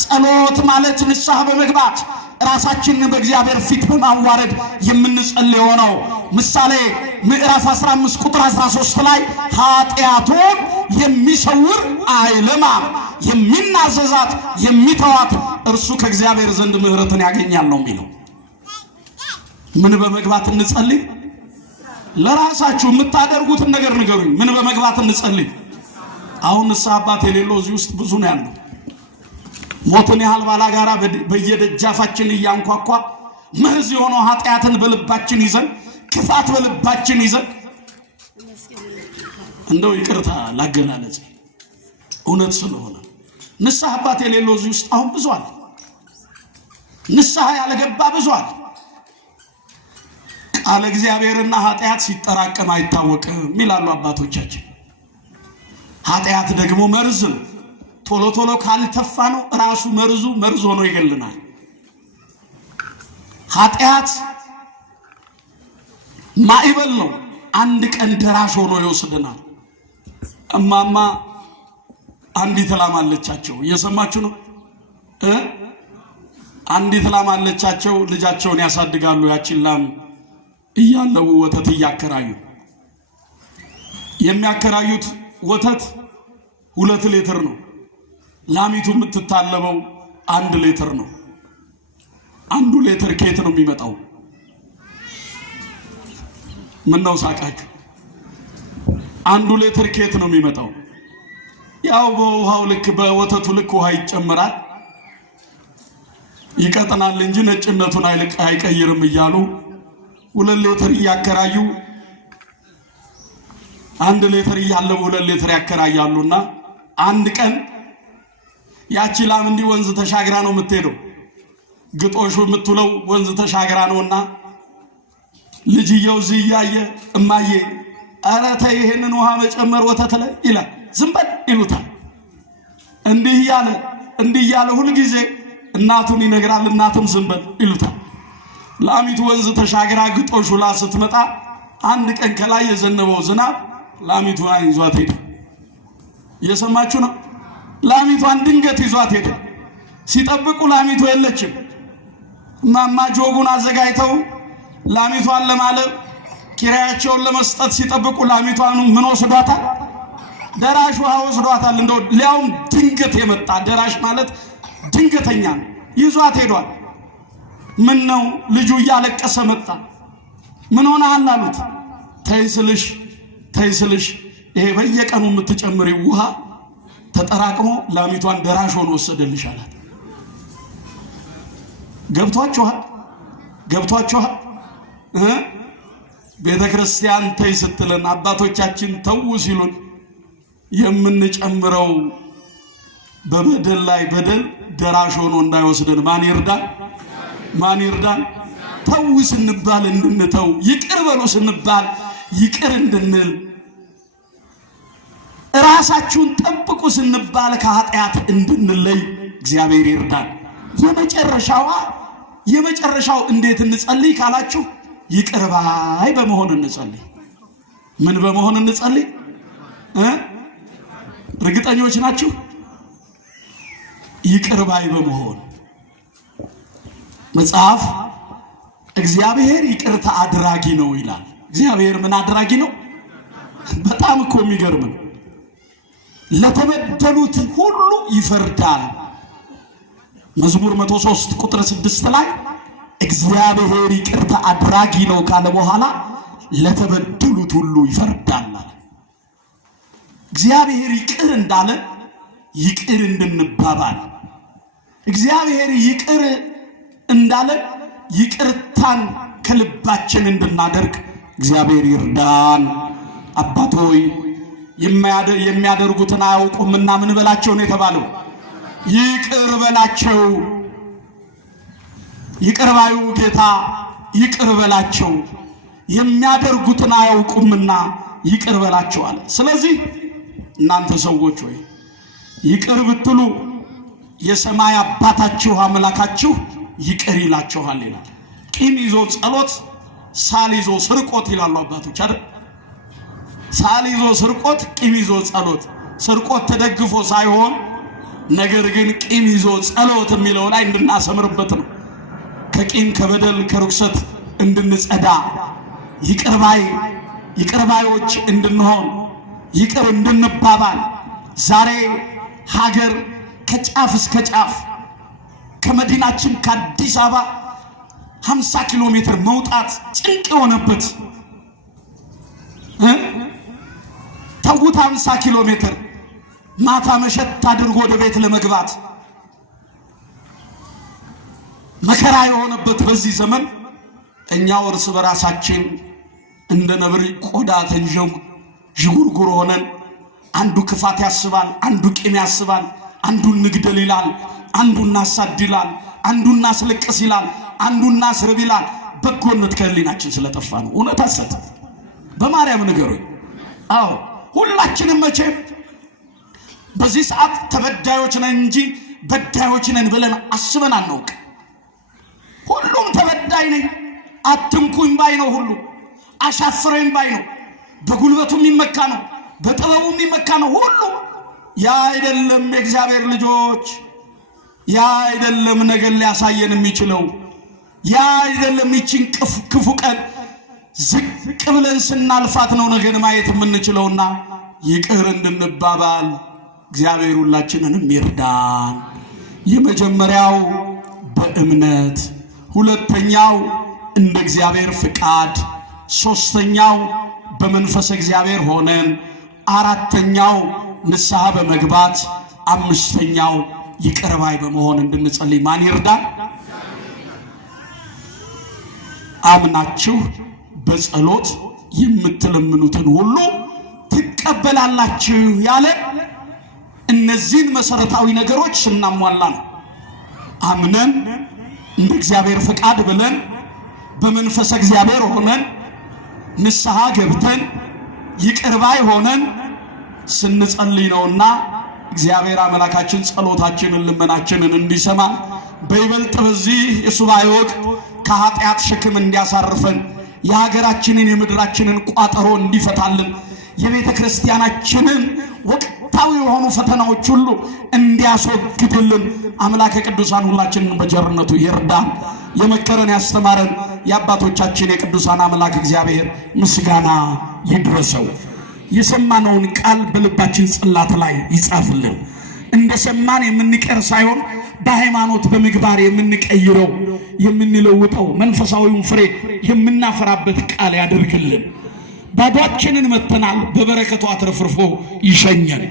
ጸሎት ማለት ንስሐ በመግባት ራሳችንን በእግዚአብሔር ፊት በማዋረድ የምንጸልየው ነው። ምሳሌ ምዕራፍ 15 ቁጥር 13 ላይ ኃጢአቱን የሚሰውር አይለማም፣ የሚናዘዛት የሚተዋት እርሱ ከእግዚአብሔር ዘንድ ምሕረትን ያገኛል ነው የሚለው። ምን በመግባት እንጸልይ? ለራሳችሁ የምታደርጉትን ነገር ንገሩኝ። ምን በመግባት እንጸልይ? አሁን ንስሐ አባት የሌለው እዚህ ውስጥ ብዙ ነው ያለው። ሞትን ያህል ባላጋራ በየደጃፋችን እያንኳኳ መርዝ የሆነው ኃጢአትን በልባችን ይዘን ክፋት በልባችን ይዘን እንደው ይቅርታ ላገላለጽ እውነት ስለሆነ ንስሐ አባት የሌለው እዚህ ውስጥ አሁን ብዙ አለ። ንስሐ ያልገባ ብዙ አለ። ቃለ እግዚአብሔርና ኃጢአት ሲጠራቀም አይታወቅም ይላሉ አባቶቻችን። ኃጢአት ደግሞ መርዝ ነው። ቶሎ ቶሎ ካልተፋ ነው ራሱ መርዝ ሆኖ ይገልናል። ኃጢአት ማዕበል ነው፣ አንድ ቀን ደራሽ ሆኖ ይወስደናል። እማማ አንዲት ላም አለቻቸው፣ እየሰማችሁ ነው። አንዲት ላም አለቻቸው፣ ልጃቸውን ያሳድጋሉ። ያቺን ላም እያለው ወተት እያከራዩ የሚያከራዩት ወተት 2 ሊትር ነው። ላሚቱ የምትታለበው 1 ሊትር ነው። 1 ሊትር ከየት ነው የሚመጣው? ምን ነው ሳቃችሁ? 1 ሊትር ከየት ነው የሚመጣው? ያው በውሃው ልክ በወተቱ ልክ ውሃ ይጨምራል፣ ይቀጥናል እንጂ ነጭነቱን አይቀይርም እያሉ 2 ሊትር እያከራዩ 1 ሊትር እያለው 2 ሊትር ያከራያሉና አንድ ቀን ያቺ ላም እንዲህ ወንዝ ተሻግራ ነው የምትሄደው። ግጦሹ የምትውለው ወንዝ ተሻግራ ነውና ልጅየው እዚህ እያየ እማዬ ኧረ ተይ ይሄንን ውሃ መጨመር ወተት ላይ ይላል። ዝም በል ይሉታል። እንዲህ እያለ ሁሉ ጊዜ እናቱን ይነግራል። እናቱም ዝም በል ይሉታል። ላሚቱ ወንዝ ተሻግራ ግጦሹ ላይ ስትመጣ አንድ ቀን ከላይ የዘነበው ዝናብ ላሚቱን ይዟት ሄደ። እየሰማችሁ ነው? ላሚቷን ድንገት ይዟት ሄደ። ሲጠብቁ ላሚቱ የለችም። ማማ ጆጉን አዘጋጅተው ላሚቷን ለማለብ ኪራያቸውን ለመስጠት ሲጠብቁ ላሚቷን ምን ወስዷታል? ደራሽ ውሃ ወስዷታል። እንደው ሊያውም ድንገት የመጣ ደራሽ ማለት ድንገተኛ ነው። ይዟት ሄዷል። ምን ነው ልጁ እያለቀሰ መጣ። ምን ሆነሃል አሉት። ተይ ስልሽ ይሄ በየቀኑ የምትጨምሪው ውሃ ተጠራቅሞ ላሚቷን ደራሽ ሆኖ ወሰደልሽ አላት። ገብቷችኋል? ቤተ ክርስቲያን ተይ ስትለን አባቶቻችን ተው ሲሉን የምንጨምረው በበደል ላይ በደል ደራሽ ሆኖ እንዳይወስደን ማን ይርዳን? ተው ስንባል እንድንተው፣ ይቅር በሉ ስንባል ይቅር እንድንል፣ ራሳችሁን ጠብቁ ስንባል ከኃጢአት እንድንለይ እግዚአብሔር ይርዳን። የመጨረሻው እንዴት እንጸልይ ካላችሁ ይቅር ባይ በመሆን እንጸልይ። ምን በመሆን እንጸልይ? እርግጠኞች ናችሁ? ይቅር ባይ በመሆን መጽሐፍ እግዚአብሔር ይቅርታ አድራጊ ነው ይላል። እግዚአብሔር ምን አድራጊ ነው? በጣም እኮ የሚገርም ነው። ለተበደሉት ሁሉ ይፈርዳል። መዝሙር 103 ቁጥር 6 ላይ እግዚአብሔር ይቅርታ አድራጊ ነው ካለ በኋላ ለተበደሉት ሁሉ ይፈርዳል። እግዚአብሔር ይቅር እንዳለ ይቅር እንድንባባል፣ እግዚአብሔር ይቅር እንዳለ ይቅርታን ከልባችን እንድናደርግ እግዚአብሔር ይርዳን። አባቶይ የሚያደርጉትን አያውቁምና ምን በላቸው ነው የተባለው? ይቅር በላቸው። ይቅር ባዩ ጌታ ይቅር በላቸው፣ የሚያደርጉትን አያውቁምና ይቅር በላቸው አለ። ስለዚህ እናንተ ሰዎች ሆይ ይቅር ብትሉ የሰማይ አባታችሁ አምላካችሁ ይቅር ይላችኋል ይላል። ቂም ይዞ ጸሎት፣ ሳል ይዞ ስርቆት ይላሉ አባቶች አይደል? ሳል ይዞ ስርቆት፣ ቂም ይዞ ጸሎት። ስርቆት ተደግፎ ሳይሆን ነገር ግን ቂም ይዞ ጸሎት የሚለው ላይ እንድናሰምርበት ነው። ከቂም ከበደል ከርኩሰት እንድንጸዳ ይቅርባዮች እንድንሆን ይቅር እንድንባባል። ዛሬ ሀገር ከጫፍ እስከ ጫፍ ከመዲናችን ከአዲስ አበባ 50 ኪሎ ሜትር መውጣት ጭንቅ የሆነበት ተውት 50 ኪሎ ሜትር ማታ መሸት አድርጎ ወደ ቤት ለመግባት መከራ የሆነበት በዚህ ዘመን እኛው እርስ በራሳችን እንደ ነብር ቆዳ ተንዠጉርጉር ሆነን አንዱ ክፋት ያስባል፣ አንዱ ቂም ያስባል፣ አንዱ ንግደል ይላል፣ አንዱ እናሳድ ይላል፣ አንዱ እናስለቅስ ይላል፣ አንዱ እናስርብ ይላል። በጎነት ከህሊናችን ስለጠፋ ነው። እውነት አሰተ በማርያም ንገሩኝ። አዎ ሁላችንም መቼም በዚህ ሰዓት ተበዳዮች ነን እንጂ በዳዮች ነን ብለን አስበን አናውቅ። ሁሉም ተበዳይ ነኝ አትንኩኝ ባይ ነው። ሁሉ አሻፍረኝ ባይ ነው። በጉልበቱ የሚመካ ነው፣ በጥበቡ የሚመካ ነው። ሁሉ ያ አይደለም የእግዚአብሔር ልጆች፣ ያ አይደለም ነገር ሊያሳየን የሚችለው፣ ያ አይደለም ይችን ክፉ ቀን ዝቅ ብለን ስናልፋት ነው ነገን ማየት የምንችለውና ይቅር እንድንባባል እግዚአብሔር ሁላችንንም ይርዳን። የመጀመሪያው በእምነት፣ ሁለተኛው እንደ እግዚአብሔር ፍቃድ፣ ሶስተኛው በመንፈስ እግዚአብሔር ሆነን፣ አራተኛው ንስሐ በመግባት፣ አምስተኛው ይቅር ባይ በመሆን እንድንጸልይ ማን ይርዳን? አምናችሁ በጸሎት የምትለምኑትን ሁሉ ትቀበላላችሁ ያለ እነዚህን መሰረታዊ ነገሮች ስናሟላ ነው። አምነን እንደ እግዚአብሔር ፍቃድ ብለን በመንፈስ እግዚአብሔር ሆነን ንስሐ ገብተን ይቅር ባይ ሆነን ስንጸልይ ነውና እግዚአብሔር አምላካችን ጸሎታችንን ልመናችንን እንዲሰማ በይበልጥ በዚህ የሱባኤ ወቅት ከኃጢአት ሸክም እንዲያሳርፈን የሀገራችንን የምድራችንን ቋጠሮ እንዲፈታልን የቤተ ክርስቲያናችንን ወቅታዊ የሆኑ ፈተናዎች ሁሉ እንዲያስወግድልን አምላከ ቅዱሳን ሁላችንን በቸርነቱ ይርዳን። የመከረን ያስተማረን የአባቶቻችን የቅዱሳን አምላክ እግዚአብሔር ምስጋና ይድረሰው። የሰማነውን ቃል በልባችን ጽላት ላይ ይጻፍልን። እንደሰማን የምንቀር ሳይሆን በሃይማኖት በምግባር የምንቀይረው የምንለውጠው መንፈሳዊውን ፍሬ የምናፈራበት ቃል ያደርግልን። ባዶአችንን መተናል፣ በበረከቱ አትረፍርፎ ይሸኘን።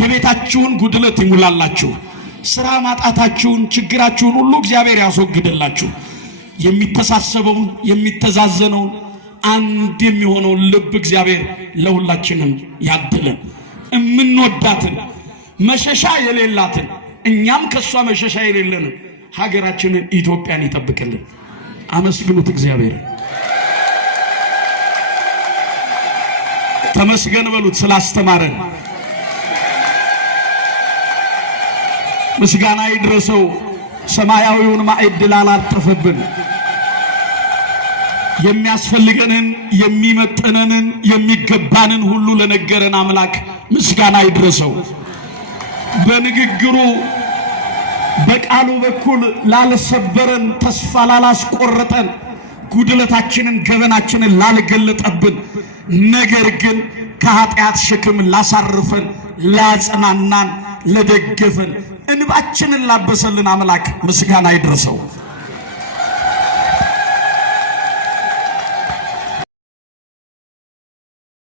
የቤታችሁን ጉድለት ይሙላላችሁ። ስራ ማጣታችሁን ችግራችሁን ሁሉ እግዚአብሔር ያስወግድላችሁ። የሚተሳሰበውን የሚተዛዘነውን አንድ የሚሆነውን ልብ እግዚአብሔር ለሁላችንም ያድለን። እምንወዳትን መሸሻ የሌላትን እኛም ከሷ መሸሻ የሌለንን ሀገራችንን ኢትዮጵያን ይጠብቅልን። አመስግኑት እግዚአብሔር። ተመስገን በሉት ስላስተማረን። ምስጋና ይድረሰው ሰማያዊውን ማዕድ ላላጠፈብን የሚያስፈልገንን የሚመጥነንን የሚገባንን ሁሉ ለነገረን አምላክ ምስጋና ይድረሰው። በንግግሩ በቃሉ በኩል ላልሰበረን ተስፋ ላላስቆረጠን ጉድለታችንን ገበናችንን ላልገለጠብን ነገር ግን ከኃጢአት ሸክም ላሳርፈን ላጽናናን ለደገፈን እንባችንን ላበሰልን አምላክ ምስጋና ይድረሰው።